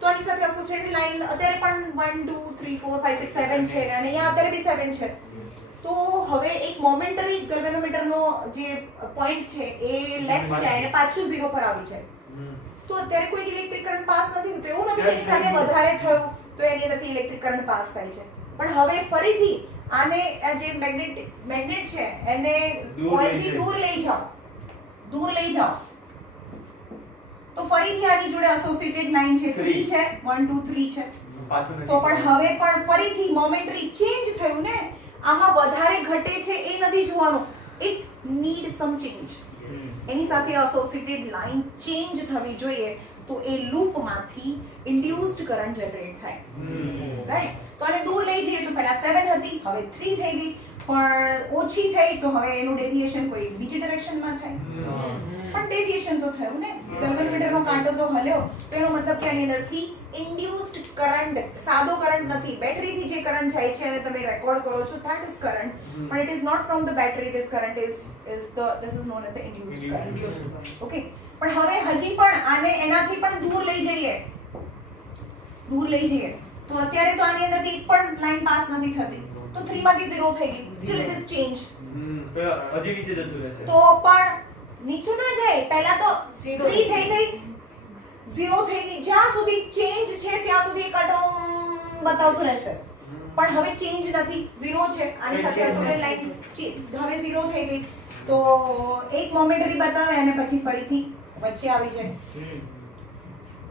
તો આની સાથે એસોસિએટેડ લાઇન અત્યારે પણ 1 2 3 4 5 6 7 છે અને અહીંયા અત્યારે બી 7 છે. તો હવે એક મોમેન્ટરી ગેલ્વેનોમીટરનો જે પોઈન્ટ છે એ લેફ્ટ જાય અને પાછું 0 પર આવી જાય. તો અત્યારે કોઈ ઇલેક્ટ્રિક કરંટ પાસ નથી થતો. એવું નથી કે એની સાથે વધારે થયું તો એની અંદરથી ઇલેક્ટ્રિક કરંટ પાસ થાય છે. પણ હવે ફરીથી આને જે મેગ્નેટ છે એને કોઇલથી દૂર લઈ જાઓ તો ફરીથી આની જોડે એસોસિએટેડ લાઇન છે 3 છે, 1 2 3 છે. તો પણ હવે પણ ફરીથી મોમેન્ટરી ચેન્જ થયું ને, આમાં વધારે ઘટે છે એ નથી જોવાનું. It need some change. એની સાથે એસોસિએટેડ લાઇન ચેન્જ થવી જોઈએ તો એ લૂપમાંથી ઇન્ડ્યુસ્ડ કરંટ જનરેટ થાય, રાઈટ? તો આને દૂર લઈ જઈએ તો પહેલા 7 હતી, હવે 3 થઈ ગઈ, પણ ઓછી થઈ તો હવે એનું ડેવિએશન કોઈ બીજી ડિરેક્શનમાં થાય. પણ ડેવિએશન તો થયું ને, ગેલ્વેનોમીટરનો કાંટો તો હલ્યો, તો એનો મતલબ કે આની અંદરથી ઇન્ડ્યુસ્ડ કરંટ, સાદો કરંટ નથી, બેટરીથી જે કરંટ જાય છે અને તમે રેકોર્ડ કરો છો that is current, but it is not from the battery. This current is known as the induced current. Okay, પણ હવે હજી પણ આને એનાથી પણ દૂર લઈ જઈએ તો અત્યારે તો આની અંદરથી એક પણ લાઈન પાસ નથી થતી, તો 3 માંથી 0 થઈ ગઈ, still it is change. તો હજી નીચે જતું રહેશે. તો પણ નીચું ના જાય, પહેલા તો 3 થઈ ગઈ, 0 થઈ ગઈ, જ્યાં સુધી ચેન્જ છે ત્યાં સુધી કટમ બતાવતું રહેશે. પણ હવે ચેન્જ નથી, 0 છે, આની સાથે એસોસિએટેડ લાઈન હવે 0 થઈ ગઈ, તો એક મોમેન્ટરી બતાવે અને પછી ફરીથી વચ્ચે આવી જાય.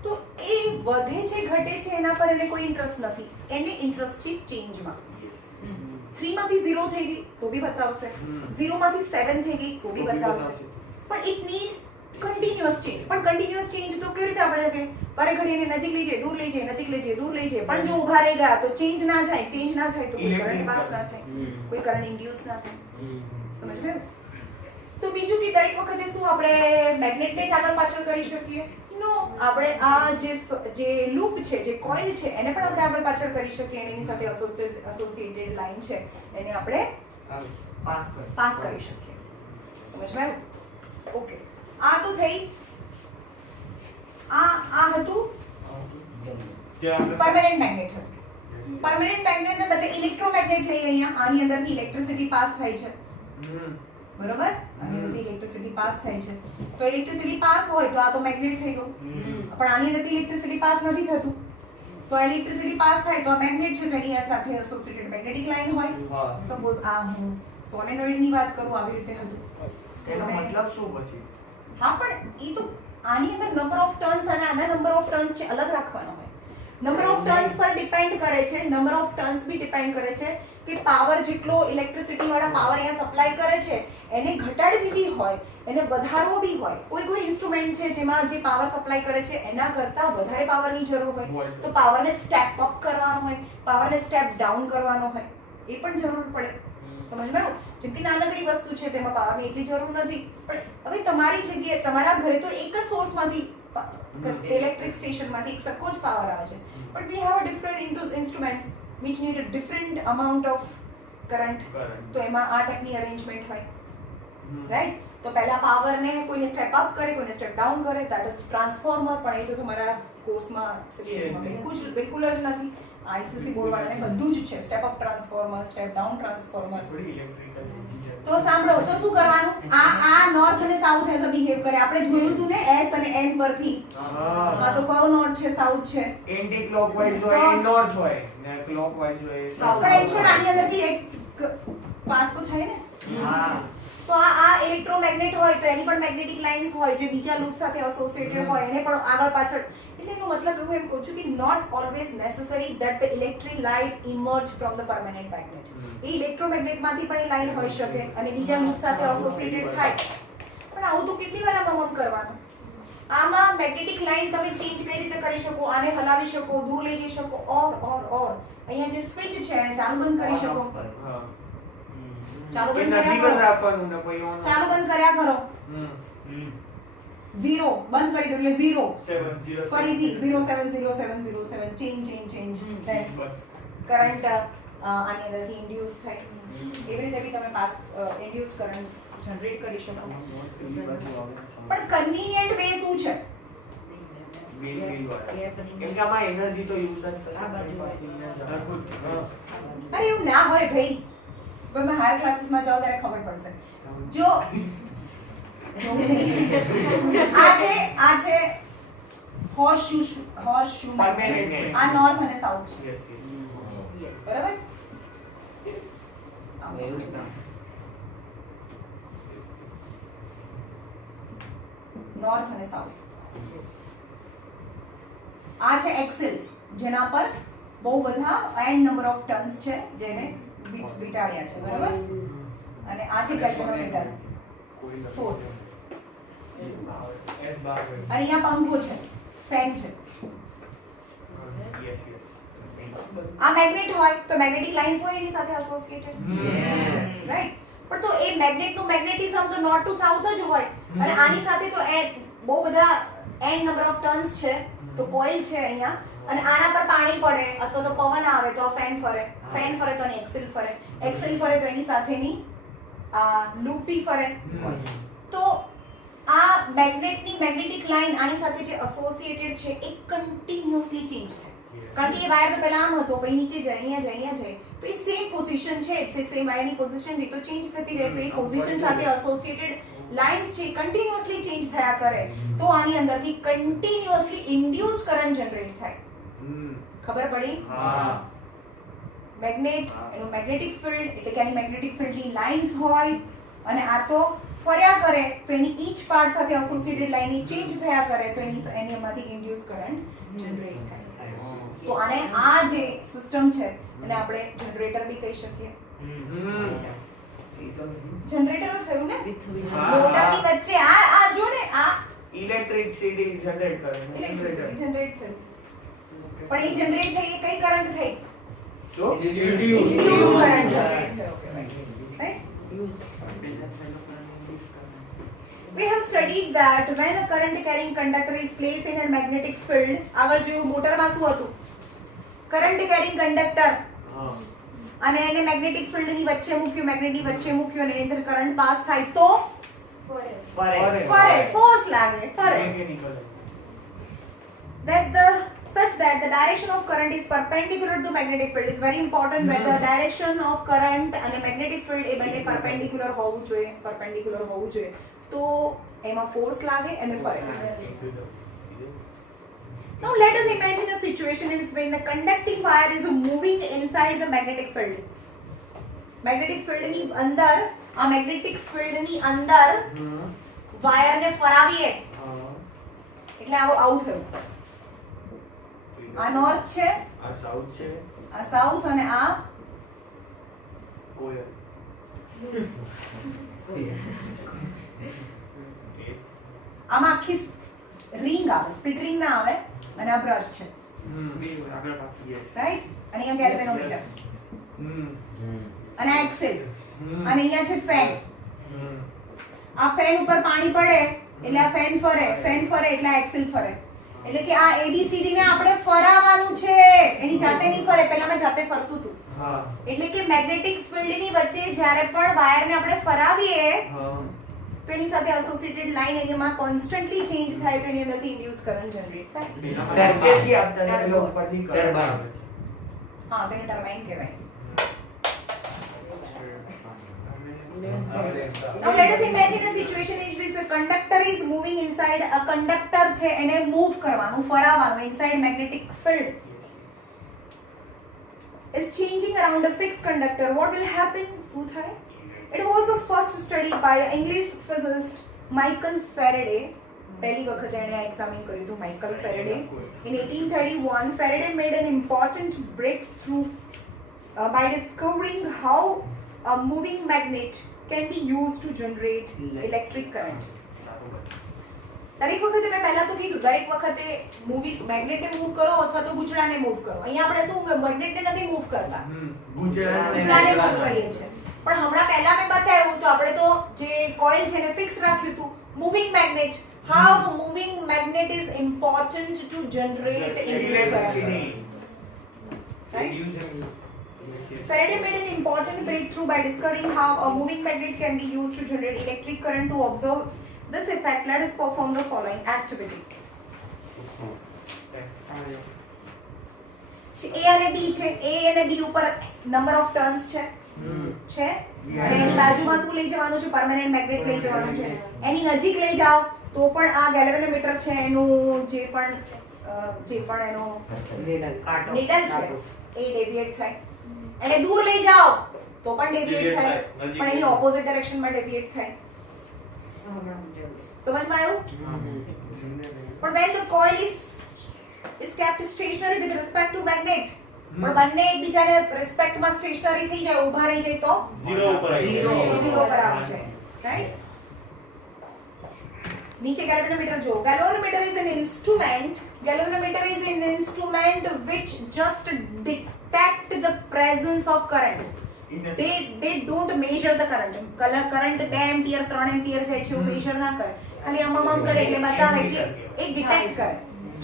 તો એ વધે છે ઘટે છે એના પર એને કોઈ ઇન્ટરેસ્ટ નથી, એને ઇન્ટરેસ્ટ છે ચેન્જમાં. 3 માંથી 0 થઈ ગઈ તો બી બતાવશે, 0 માંથી 7 થઈ ગઈ તો બી બતાવશે. પણ ઇટ નીડ કન્ટિન્યુઅસ ચેન્જ. પણ કન્ટિન્યુઅસ ચેન્જ તો કેવી રીતે આપણે કે બારે ઘડી એને નજીક લઈ જાય, દૂર લઈ જાય, નજીક લઈ જાય, દૂર લઈ જાય. પણ જો ઊભા રહી ગયા તો ચેન્જ ના થાય, ચેન્જ ના થાય તો કોઈ કરંટ પાસ ના થાય, કોઈ કરંટ ઇન્ડ્યુસ ના થાય. સમજ ગયો? તો બીજું કે દરેક વખતે શું આપણે મેગ્નેટને જ આગળ પાછળ કરી શકીએ? નો, આપણે આ જે લૂપ છે, જે કોઇલ છે, એને પણ આપણે આગળ પાછળ કરી શકીએ અને એની સાથે એસોસિએટેડ લાઈન છે એને આપણે પાસ કરી શકીએ. સમજમાં આવ્યું? ઓકે, આ તો થઈ, આ હતું જે આપણે પરમેનન્ટ મેગ્નેટ હતું. પરમેનન્ટ મેગ્નેટ ને બદલે ઇલેક્ટ્રોમેગ્નેટ લઈએ અહીંયા. આની અંદરથી ઇલેક્ટ્રિસિટી પાસ થાય છે, બરોબર? આની અંદરથી ઇલેક્ટ્રિસિટી પાસ થાય છે. તો ઇલેક્ટ્રિસિટી પાસ હોય તો આ તો મેગ્નેટ થઈ ગયું. પણ આની અંદરથી ઇલેક્ટ્રિસિટી પાસ નથી થતું, તો આ ઇલેક્ટ્રિસિટી પાસ થાય તો આ મેગ્નેટ છે, તો એની સાથે એસોસિએટેડ મેગ્નેટિક લાઈન હોય. સપોઝ આ હું સોલેનોઇડ ની વાત કરું, આવી રીતે હતું. એનો મતલબ શું પછી? હા, પણ ઈ તો આની અંદર નંબર ઓફ ટર્ન્સ અને આના નંબર ઓફ ટર્ન્સ છે અલગ રાખવાનો હોય. નંબર ઓફ ટર્ન્સ પર ડિપેન્ડ કરે છે, નંબર ઓફ ટર્ન્સ બી ડિપેન્ડ કરે છે કે પાવર જેટલો ઇલેક્ટ્રિસિટી વાળા પાવર અહીંયા સપ્લાય કરે છે એને ઘટાડવી બી હોય, એને વધારવો બી હોય. કોઈ ઇન્સ્ટ્રુમેન્ટ છે જેમાં જે પાવર સપ્લાય કરે છે એના કરતા વધારે પાવરની જરૂર હોય તો પાવરને સ્ટેપ અપ કરવાનો હોય, પાવરને સ્ટેપ ડાઉન કરવાનો હોય, એ પણ જરૂર પડે. સમજમાં આવ્યું? જેમ કે નાનકડી વસ્તુ છે તેમાં પાવરની એટલી જરૂર નથી, પણ હવે તમારી જગ્યાએ તમારા ઘરે તો એક જ સોર્સમાંથી ઇલેક્ટ્રિક સ્ટેશનમાંથી એક સરખો જ પાવર આવે છે, but we have a different instruments which need a different amount of current. તો એમાં આ ટાઈપની અરેન્જમેન્ટ હોય, રાઈટ? તો પહેલા પાવરને કોઈને સ્ટેપ અપ કરે, કોઈને સ્ટેપ ડાઉન કરે, ધેટ ઇઝ ટ્રાન્સફોર્મર. પણ એ તો તમારા કોર્સમાં બિલકુલ જ નથી. આઈસીસી બોર્ડ વાળાને બધું જ છે, step up transformer, step down transformer. તો સાંભળો, તો શું કરવાનું? આ નોર્થ અને સાઉથ એઝ અ બિહેવ કરે. આપણે જોયું હતું ને એસ અને એન પરથી. હા, તો કયો નોર્થ છે, સાઉથ છે? એન્ટી ક્લોકવાઇઝ હોય એ નોર્થ હોય ને ક્લોકવાઇઝ હોય એ સાઉથ. પણ એક્ચ્યુઅલી આની અંદરથી એક પાસ તો થાય ને. હા, તો આ ઇલેક્ટ્રોમેગ્નેટ હોય તો એની પણ મેગ્નેટિક લાઇન્સ હોય જે બીજા લૂપ સાથે એસોસિએટેડ હોય, એને પણ આગળ પાછળ. એટલે એનો મતલબ હું એમ કહું છું કે not always necessary that the electric line emerge from the permanent magnet. એ ઇલેક્ટ્રોમેગ્નેટમાંથી પણ એ લાઇન હોઈ શકે અને બીજા લૂપ સાથે એસોસિએટેડ થાય. પણ આવું તો કેટલી વાર આમાં કરવાનું? આમાં મેગ્નેટિક લાઇન તમે ચેન્જ કઈ રીતે કરી શકો? આને હલાવી શકો, દૂર લઈ જઈ શકો, ઓર અહીંયા જે સ્વિચ છે એને ચાલુ બંધ કરી શકો. ચાલુ બંધ નજીક જ કર્યા રાખવાનું ને પછી કરો, ચાલુ બંધ કર્યા કરો. 0 બંધ કરી દો એટલે 0 ફરીથી 070707 ચેન્જ કરંટ આની અંદરથી ઇન્ડ્યુસ થાય. એવી રીતે બી તમે પાસ ઇન્ડ્યુસ કરંટ જનરેટ કરી શકો. પણ કન્વીનિયન્ટ વે શું છે? કેમ કે આમાં એનર્જી તો યુઝ જ થશે. અરે એવું ના હોય ભાઈ, તમે હાયર ક્લાસીસમાં જાઓ ત્યારે ખબર પડશે. જો આ છે હોર્સશુ મેગ્નેટ. આ નોર્થ અને સાઉથ છે, બરાબર? નોર્થ અને સાઉથ. આ છે એક્સેલ, જેના પર બહુ બધા n નંબર ઓફ ટર્ન્સ છે જેને વીટાડ્યા છે, બરાબર? અને આ છે ગેલ્વેનોમીટર સોર્સ. અને અહીંયા પંખો છે, ફેન છે. આ મેગ્નેટ હોય તો મેગ્નેટિક લાઇન્સ હોય એની સાથે એસોસિએટેડ, રાઈટ? પણ તો એ મેગ્નેટનું મેગ્નેટિઝમ તો નોર્થ ટુ સાઉથ જ હોય. અને આની સાથે તો બહુ બધા n નંબર ઓફ ટર્ન્સ છે, તો કોઇલ છે અહીંયા. અને આના પર પાણી પડે અથવા તો પવન આવે તો ફેન ફરે, ફેન ફરે તો એની એક્સેલ ફરે, એક્સેલ ફરે તો એની સાથેની લૂપી ફરે. તો આ મેગ્નેટની મેગ્નેટિક લાઇન આની સાથે જે એસોસિએટેડ છે એ કન્ટિન્યુઅસલી ચેન્જ થાય. કારણ કે એ વાયર તો પહેલા આમ હતો પછી નીચે જાય અહીંયા જાય તો એ સેમ પોઝિશન છે સેમ વાયરની પોઝિશન થી તો ચેન્જ થતી રહે તો એ પોઝિશન સાથે એસોસિએટેડ લાઇન્સ છે કન્ટિન્યુઅસલી ચેન્જ થયા કરે તો આની અંદરથી કન્ટિન્યુઅસલી ઇન્ડ્યુસ કરંટ જનરેટ થાય ખબર પડી હા મેગ્નેટ એનું મેગ્નેટિક ફિલ્ડ એટલે કે આની મેગ્નેટિક ફિલ્ડની લાઇન્સ હોય અને આ તો ફર્યા કરે તો એની ઈચ પાર્ટ સાથે એસોસિએટેડ લાઇન ચેન્જ થયા કરે તો એમાંથી ઇન્ડ્યુસ કરંટ જનરેટ થાય તો આને આ જે સિસ્ટમ છે એને આપણે જનરેટર બી કહી શકીએ જનરેટર જ થયું ને મોટરની વચ્ચે આ જો ને આ ઇલેક્ટ્રિસિટી જનરેટ કરે ઇલેક્ટ્રિસિટી જનરેટ થયું પણ એ જનરેટ થઈ એ કઈ કરંટ થઈ જો ઇન્ડ્યુસ કરંટ જનરેટ થયો right We have studied that when a current carrying conductor is placed in a magnetic field, આગળ જોયું મોટરમાં શું હતું કરંટ કેરિંગ કંડક્ટર અને એને મેગ્નેટિક ફિલ્ડ ની વચ્ચે મૂક્યું મેગ્નેટની વચ્ચે મૂક્યું અને એની અંદર કરંટ પાસ થાય તો ફરે ફોર્સ લાગે ફરે such that the direction of current is perpendicular to magnetic field. It's very important when the direction of current અને magnetic field એ બંને perpendicular હોવું જોઈએ તો એમાં ફોર્સ લાગે અને ફરે. Now let us imagine a situation in when the conducting wire is moving inside the magnetic field. Magnetic field ની અંદર આ magnetic field ની અંદર વાયર ને ફરાવીએ એટલે આવું થયું. આ નોર્થ છે આ સાઉથ છે આ સાઉથ અને આ કોયલ આમાં આખી રિંગ આવે સ્પીડ રિંગ ના આવે અને આ બ્રશ છે રાઈટ અને અહીંયા ગેલ્વેનોમીટર અને આ એક્સેલ અને અહીંયા છે ફેન આ ફેન ઉપર પાણી પડે એટલે આ ફેન ફરે એટલે આ એક્સેલ ફરે એટલે કે આ ABCD ને આપણે ફરાવવાનું છે એની જાતે નહીં ફરે પહેલામાં જાતે ફરતું હતું એટલે કે મેગ્નેટિક ફિલ્ડ ની વચ્ચે જ્યારે પણ વાયર ને આપણે ફરાવીએ તો એની સાથે એસોસિએટેડ લાઇન એમાં કોન્સ્ટન્ટલી ચેન્જ થાય તો એની અંદરથી ઇન્ડ્યુસ કરંટ જનરેટ થાય નીચેથી આપતા પેલો ઉપરથી ટર્બાઇન હા તો એને ટર્બાઇન કહેવાય. Now let us imagine a situation in which the conductor is moving inside a conductor છે એને મૂવ કરવાનું ફરાવવાનું inside magnetic field is changing around a fixed conductor. What will happen? શું થાય? It was the first study by English physicist Michael Faraday. પહેલી વખત એણે આ examine કર્યું હતું Michael faraday. In 1831 Faraday made an important breakthrough by discovering how a moving magnet can be used to generate electric current. દરેક વખતે મેં પહેલા તો કીધું દરેક વખતે મૂવિંગ મેગ્નેટને મૂવ કરો અથવા તો ગુચડાને મૂવ કરો. અહીંયા આપણે શું મેગ્નેટને નથી મૂવ કરતા ગુચડાને મૂવ કરીએ છીએ પણ હમણાં પહેલા મેં બતાવ્યું તો આપણે તો જે કોઇલ છે એને ફિક્સ રાખ્યું હતું moving magnet how moving magnet is important to generate electricity. Right? Faraday made an important breakthrough by discovering how a moving magnet can be used to generate electric current. To observe this effect, let us perform the following activity. A અને B છે A અને B ઉપર number of turns છે અને એની બાજુમાં શું લઈ જવાનું છે પરમેનન્ટ મેગ્નેટ લઈ જવાનું છે એની નજીક લઈ જાઓ તો પણ આ ગેલ્વેનોમીટર છે એનું જે પણ એનો નીડલ છે એ ડેવિએટ થાય એને દૂર લઈ જાઓ તો પણ ડેવિએટ થાય પણ એની ઓપોઝિટ ડાયરેક્શનમાં ડેવિએટ થાય. સમજમાં આવ્યું? પણ when the coil is kept stationary with respect to magnet પણ બંને એકબીજાને રિસ્પેક્ટમાં સ્ટેશનરી થઈ જાય ઊભા રહી જાય તો 0 ઉપર આવી જાય રાઈટ. નીચે ગેલ્વેનોમીટર જો galvanometer is an instrument which just detect the presence of current. they don't measure the current. current 2 ampere 3 ampere જાય છે એવું મેજર ના કરે ખાલી આમ કરે એટલે બતાવે કે એ ડિટેક્ટ કરે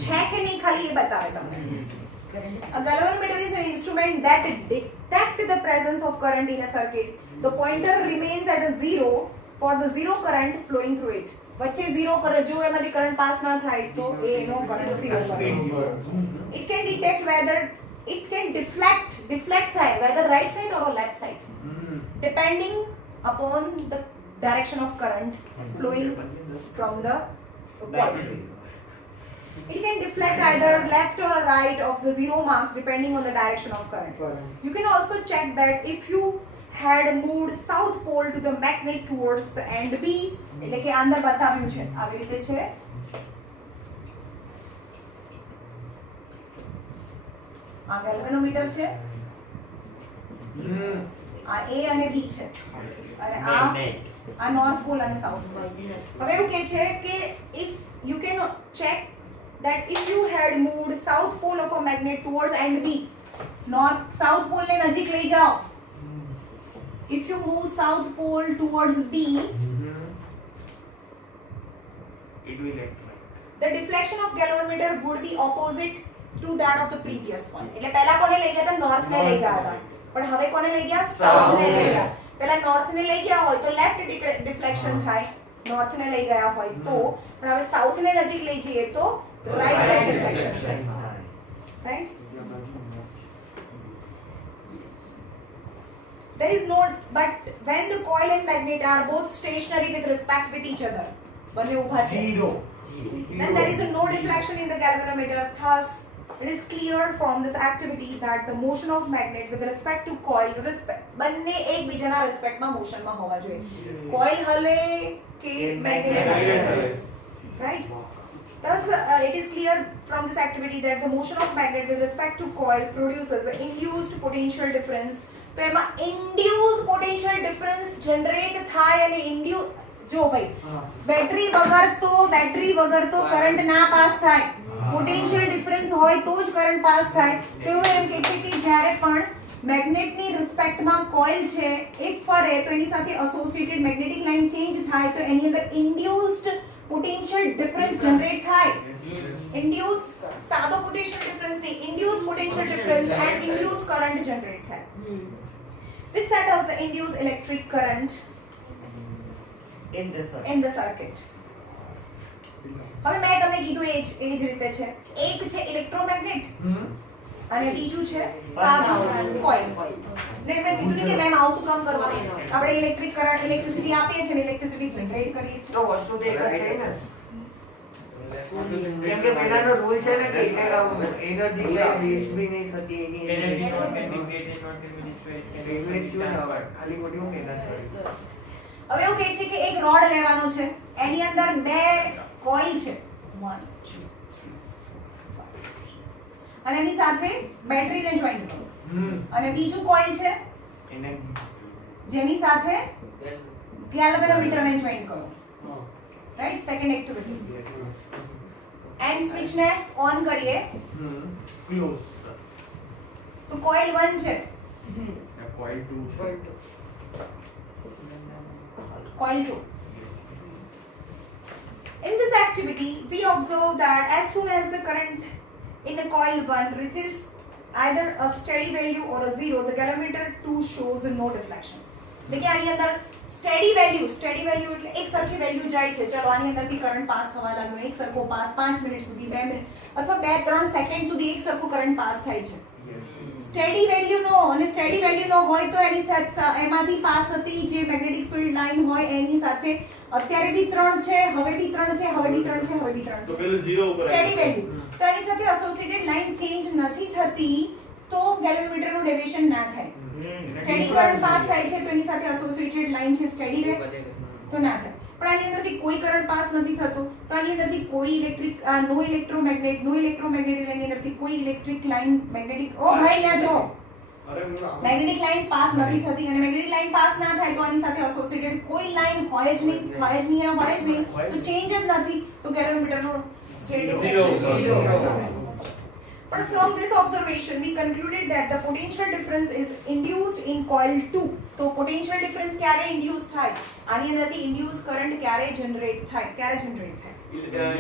છે કે નહીં ખાલી એ બતાવે તમને. A galvanometer is an instrument that detects the presence of current in a circuit. The pointer remains at a 0 for the zero current flowing through it. વચ્ચે 0 કરે જો એમાંથી કરંટ પાસ ના થાય તો એનો કરંટ 0 કરે. It can detect whether it can deflect થાય whether right side or left side depending upon the direction of current flowing from the coil. It can deflect either left or right of the 0 marks depending on the direction of current. You can also check that if you had moved south pole to the magnet towards the end B, એટલે કે અંદર બતાવ્યું છે આવી રીતે છે આ galvanometer છે આ A અને B છે અને આ નોર્થ પોલ અને સાઉથ પોલ. હવે એવું કહે છે કે if you can check that if you had moved south pole of a magnet towards end B, north south pole ને નજીક લઈ જાઓ. If you move south pole towards B, It will act like. the deflection of galvanometer would be opposite to that of the previous one. એટલે પહેલા કોને લઈ ગયા હતા? નોર્થ ને લઈ ગયા હતા. પણ હવે કોને લઈ ગયા? સાઉથ ને લઈ ગયા. પહેલા નોર્થ ને લઈ ગયા હોય તો લેફ્ટ ડિફ્લેક્શન થાય, નોર્થ ને લઈ ગયા હોય તો. પણ હવે સાઉથ ને નજીક લઈ જઈએ તો રાઈટ સાઈડ ડિફ્લેક્શન થાય. Right? There is no, but when the coil and magnet are both stationary with respect with each other, બંને ઊભા છે, then there is no deflection in the galvanometer. Thus, it is clear from this activity that the motion of magnet with respect to coil, બંને એકબીજાના રિસ્પેક્ટમાં મોશનમાં હોવા જોઈએ. Coil હલે કે magnet હલે, right? Thus, it is clear from this activity that the motion of magnet with respect to coil produces an induced potential difference. તો એમાં induced potential difference generate થાય અને induce જો ભાઈ બેટરી વગર તો કરંટ ના પાસ થાય, પોટેન્શિયલ ડિફરન્સ હોય તો જ કરંટ પાસ થાય. તો એવું એમ કહે છે કે જ્યારે પણ મેગ્નેટની રિસ્પેક્ટમાં કોઇલ છે એ ફરે તો એની સાથે એસોસિએટેડ મેગ્નેટિક લાઇન ચેન્જ થાય તો એની અંદર ઇન્ડ્યુસ્ડ પોટેન્શિયલ ડિફરન્સ જનરેટ થાય. ઇન્ડ્યુસ સાદો પોટેન્શિયલ ડિફરન્સ નહીં, induce potential difference and induce current generate થાય. Which set off the induced electric current In the circuit. in the circuit. હવે મેં તમને કીધું એ જ રીતે છે. એક છે ઇલેક્ટ્રોમેગ્નેટ અને બીજું છે સાદું કોઇલ. ને મેં કીધું ને કે મેમ આવું શું કામ કરવાનું? આપણે ઇલેક્ટ્રિક કરંટ ઇલેક્ટ્રિસિટી આપીએ છીએ ને ઇલેક્ટ્રિસિટી જનરેટ કરીએ છીએ. તો વસ્તુ તો એક જ થઈ ને. કેમ કે પહેલાનો રૂલ છે ને કે એનર્જી વેસ્ટ બી નહીં થતી એની Energy not can be created, not can be destroyed. ખાલી મોટી મહેનત કરી. હવે એવું કહે છે કે એક રોડ લેવાનો છે, એની અંદર બે કોઇલ છે 1 2 3 4 5 અને એની સાથે બેટરીને જોઈન્ટ કરો. અને બીજું કોઇલ છે એને જેની સાથે ગેલ્વેનોમીટરને જોઈન્ટ કરો. રાઈટ? Second activity. એન્ડ સ્વિચને ઓન કરીએ ક્લોઝ. તો કોઇલ 1 છે, કોઇલ 2 છે. coil 2. In this activity, we observe that as soon as the current in the coil 1 reaches either a steady value or a 0, the galvanometer 2 shows no deflection. એટલે આની અંદર steady value એટલે એક સરખી value જાય છે. ચલો આની અંદરથી કરંટ પાસ થવા લાગ્યો, એક સરખો પાસ 5 મિનિટ સુધી, 2 મિનિટ અથવા 2-3 સેકન્ડ સુધી એક સરખો કરંટ પાસ થાય છે. સ્ટેડી વેલ્યુ નો અને સ્ટેડી વેલ્યુ નો હોય તો એની સાથે એમાંથી પાસ થતી જે મેગ્નેટિક ફિલ્ડ લાઇન હોય એની સાથે અત્યારે બી 3 છે, હવે બી 3 છે, હવે બી 3 છે, હવે બી 3 તો છે. પેલું 0 ઉપર સ્ટેડી વેલ્યુ તો એની સાથે એસોસિએટેડ લાઇન ચેન્જ નથી થતી તો ગેલ્વેનોમીટર નું ડેવિએશન ના થાય. સ્ટેડી કરંટ પાસ થાય છે તો એની સાથે એસોસિએટેડ લાઇન છે સ્ટેડી રહે તો ના થાય. પણ આની અંદરથી કોઈ કરંટ પાસ નથી થતો તો આની અંદરથી કોઈ ઇલેક્ટ્રિક નો ઇલેક્ટ્રોમેગ્નેટ એટલે એની અંદરથી કોઈ ઇલેક્ટ્રિક લાઇન મેગ્નેટિક ઓ ભાઈ આ જો મેગ્નેટિક લાઇન્સ પાસ નથી થતી અને મેગ્નેટિક લાઇન પાસ ના થાય તો આની સાથે એસોસિએટેડ કોઈ લાઇન હોય જ નહીં તો ચેન્જ જ નથી તો ગેલ્વેનોમીટર નો જે deflection. But from this observation, we concluded that the potential difference is induced in coil 2. So potential difference ક્યારે induce થાય? આની અંદરથી induced current ક્યારે generate થાય?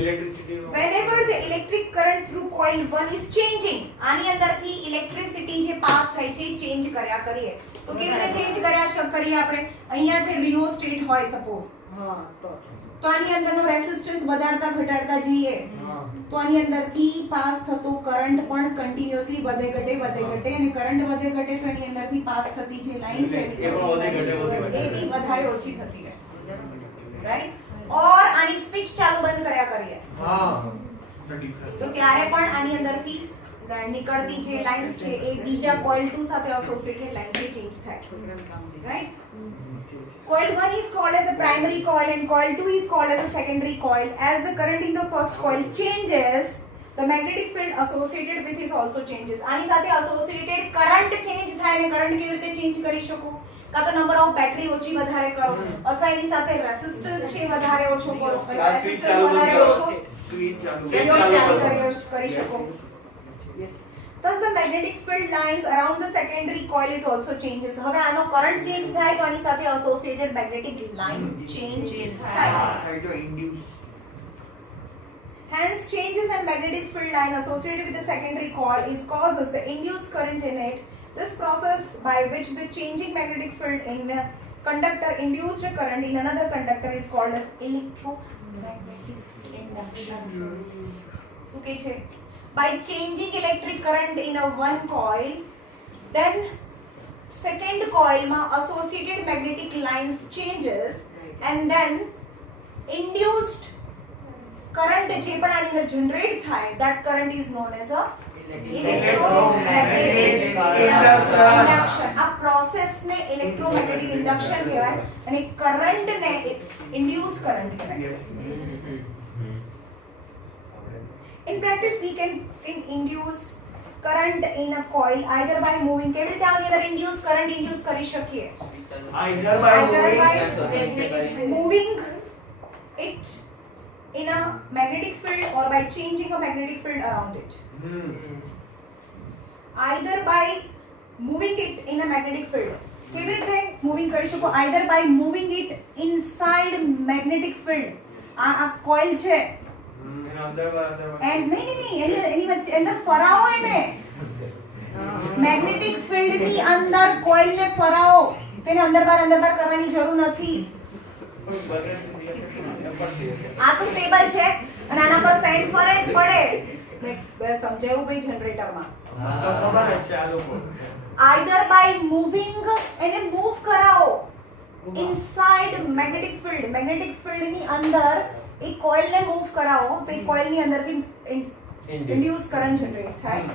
electricity Whenever the electric current through coil 1 is changing, આની અંદરથી electricity જે pass થાય છે ચેન્જ કર્યા કરીએ. તો કેવી રીતે ચેન્જ કર્યા કરીએ આપણે? અહીંયા છે રિયોસ્ટેટ હોય સપોઝ. તો આની અંદરનો રેઝિસ્ટન્સ વધારતા ઘટાડતા જઈએ તો આની અંદરથી પાસ થતો કરંટ પણ કન્ટિન્યુઅસલી વધે ઘટે અને કરંટ વધે ઘટે તો એની અંદરથી પાસ થતી જે લાઈન છે એ પણ વધે ઘટે એ બી વધારે ઓછી થતી રહે, રાઈટ? ઓર આની સ્વિચ ચાલુ બંધ કર્યા કરીએ હા તો ત્યારે પણ આની અંદરથી નીકળતી જે લાઇન્સ છે એ બીજા કોઇલ 2 સાથે એસોસિએટેડ લાઇન થી ચેન્જ થાય, right? Coil 1 is called as a primary coil and coil 2 is called as a secondary coil. As the current in the first coil changes, the magnetic field associated with it also changes. આની સાથે associated current change થાય ને current કેવી રીતે change કરી શકો? કાં તો નંબર ઓફ બેટરી ઓછી વધારે કરો અથવા એની સાથે રેઝિસ્ટન્સ છે વધારે ઓછો કરો રેઝિસ્ટન્સ વધારે ઓછો સ્વિચ ચાલુ કરી શકો. Thus the magnetic field lines around the secondary coil is also changes. હવે આનો કરંટ ચેન્જ થાય તો આની સાથે associated magnetic line change થાય. તો induce Hence changes in magnetic field line associated with the secondary coil is causes the induced current in it. This process by which the changing magnetic field in a conductor induced a current in another conductor is called as electromagnetic induction. શું કહે છે? By changing electric current in a one coil, then second coil ma associated magnetic lines changes and then induced current je પણ આની અંદર generate થાય, that current is known as a electromagnetic induction. આ process ને electromagnetic induction કહેવાય અને current ને induced current કહેવાય. Yes In practice, we can induce current in a coil either by moving. કેવી રીતે આની અંદર induce current induce કરી શકીએ? either by moving it in a magnetic field or by changing a magnetic field around it. Either by moving it in a magnetic field. કેવી રીતે moving કરી શકો? Either by moving it inside magnetic field. આ coil છે and નહીં એની વચ્ચે અંદર ફરાવો એને મેગ્નેટિક ફિલ્ડ ની અંદર કોઇલ ને ફરાવો, તેને અંદર બાર કરવાની જરૂર નથી. આ તો સ્ટેબલ છે અને આના પર ફેન ફરે જ પડે. મેં સમજાવ્યું ભાઈ જનરેટરમાં ખબર જ છે આ લોકો either by moving એને મૂવ કરાવો inside magnetic field ની અંદર એ કોઇલ ને મૂવ કરાવો તો એ કોઇલ ની અંદરથી ઇન્ડ્યુસ કરંટ જનરેટ થાય.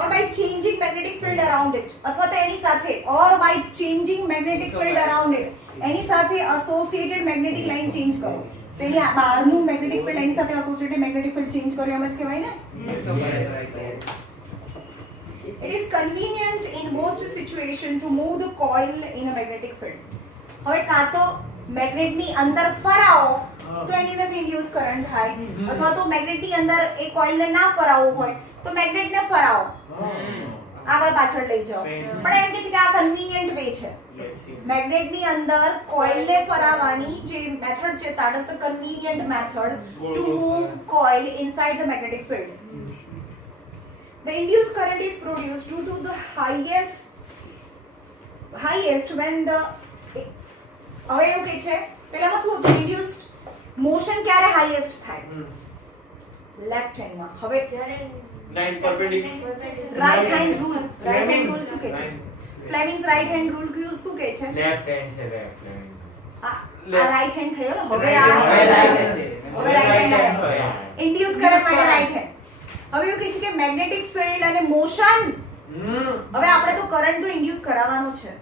or by changing magnetic field around it અથવા તો એની સાથે or by changing magnetic field around it એની સાથે associated magnetic line change કરો. તેની બહારનું magnetic field એની સાથે associated magnetic field change કરો એમ જ કહેવાય ને. It is convenient in most situation to move the coil in a magnetic field. હવે કાં તો મેગ્નેટ ની અંદર ફરાવો તો એની અંદર ઇન્ડ્યુસ કરંટ થાય અથવા તો મેગ્નેટ ની અંદર એ કોઇલ ને ના ફરાવવું હોય તો મેગ્નેટ ને ફરાવો, આગળ પાછળ લઈ જાઓ. પણ એમ કે છે કે આ કન્વીનિયન્ટ વે છે. મેગ્નેટ ની અંદર કોઇલ ને ફરાવવાની જે મેથડ છે that is the convenient method to move coil inside the magnetic field. The induced current is produced due to the highest when the હવે એવું કે છે પહેલામાં શું હતું ઇન્ડ્યુસ્ડ મોશન ક્યારે હાઈએસ્ટ થાય? લેફ્ટ હેન્ડમાં. હવે Line perpendicular. Right hand rule શું કહે છે? ફ્લેમિંગ્સ રાઈટ હેન્ડ રૂલ શું કહે છે? લેફ્ટ હેન્ડ છે લેફ્ટ હેન્ડ. આ રાઈટ હેન્ડ થયો ને હવે આ હવે રાઈટ હેન્ડ છે. ઇન્ડ્યુસ કરવા માટે રાઈટ હેન્ડ. હવે એવું કહે છે કે મેગ્નેટિક ફિલ્ડ અને મોશન હવે આપણે તો કરંટ તો ઇન્ડ્યુસ કરાવવાનો છે.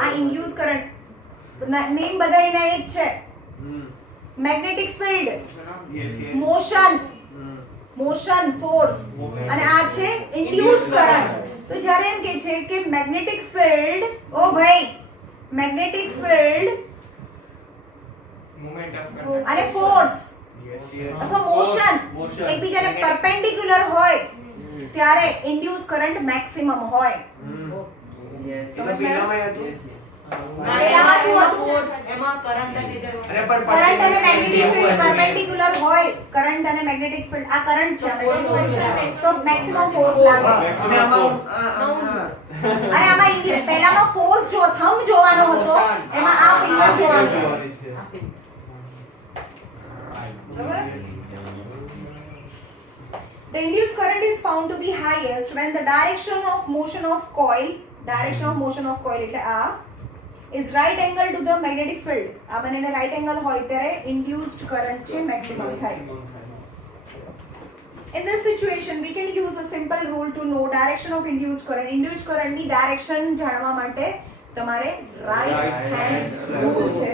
આ ઇન્ડ્યુસ કરંટ નેમ બધા એના એક છે. મેગ્નેટિક ફિલ્ડ, મોશન ફોર્સ અને આ છે ઇન્ડ્યુસ કરંટ. તો જ્યારે એમ કે છે કે મેગ્નેટિક ફિલ્ડ ઓ ભાઈ મેગ્નેટિક ફિલ્ડ Movement of અને ફોર્સ અથવા મોશન એકબીજાને પરપેન્ડિક્યુલર હોય ત્યારે ઇન્ડ્યુસ કરંટ મેક્સિમમ હોય. પેલામાં પેલામાં શું હતું? એમાં કરંટ અને કરંટ અને મેગ્નેટિક ફિલ્ડ પરપેન્ડિક્યુલર હોય કરંટ અને મેગ્નેટિક ફિલ્ડ આ કરંટ છે Motion. સો મેક્સિમમ ફોર્સ લાગે અને આમાં અને આમાં પહેલામાં ફોર્સ જો થંબ જોવાનો હતો એમાં આ ફિંગર જોવાનું છે બરાબર The induced current is found to be highest when the direction of motion of coil એટલે આ is right angle to the magnetic field. આ બંનેને right angle હોય ત્યારે induced current છે maximum થાય. In this situation we can use a simple rule to know direction of induced current. Induced current ની direction જાણવા માટે તમારે right hand rule છે.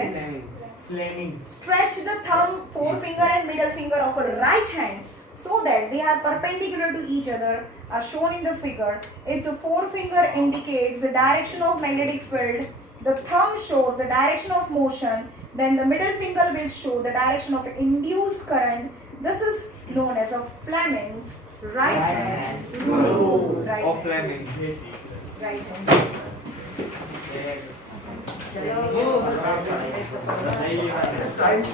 Fleming. Stretch the thumb, forefinger and middle finger of a right hand so that they are perpendicular to each other are shown in the figure. If the forefinger indicates the direction of magnetic field, the thumb shows the direction of motion, then the middle finger will show the direction of induced current. This is known as a Fleming's right hand rule. Right Of hand. Fleming. Right hand. Science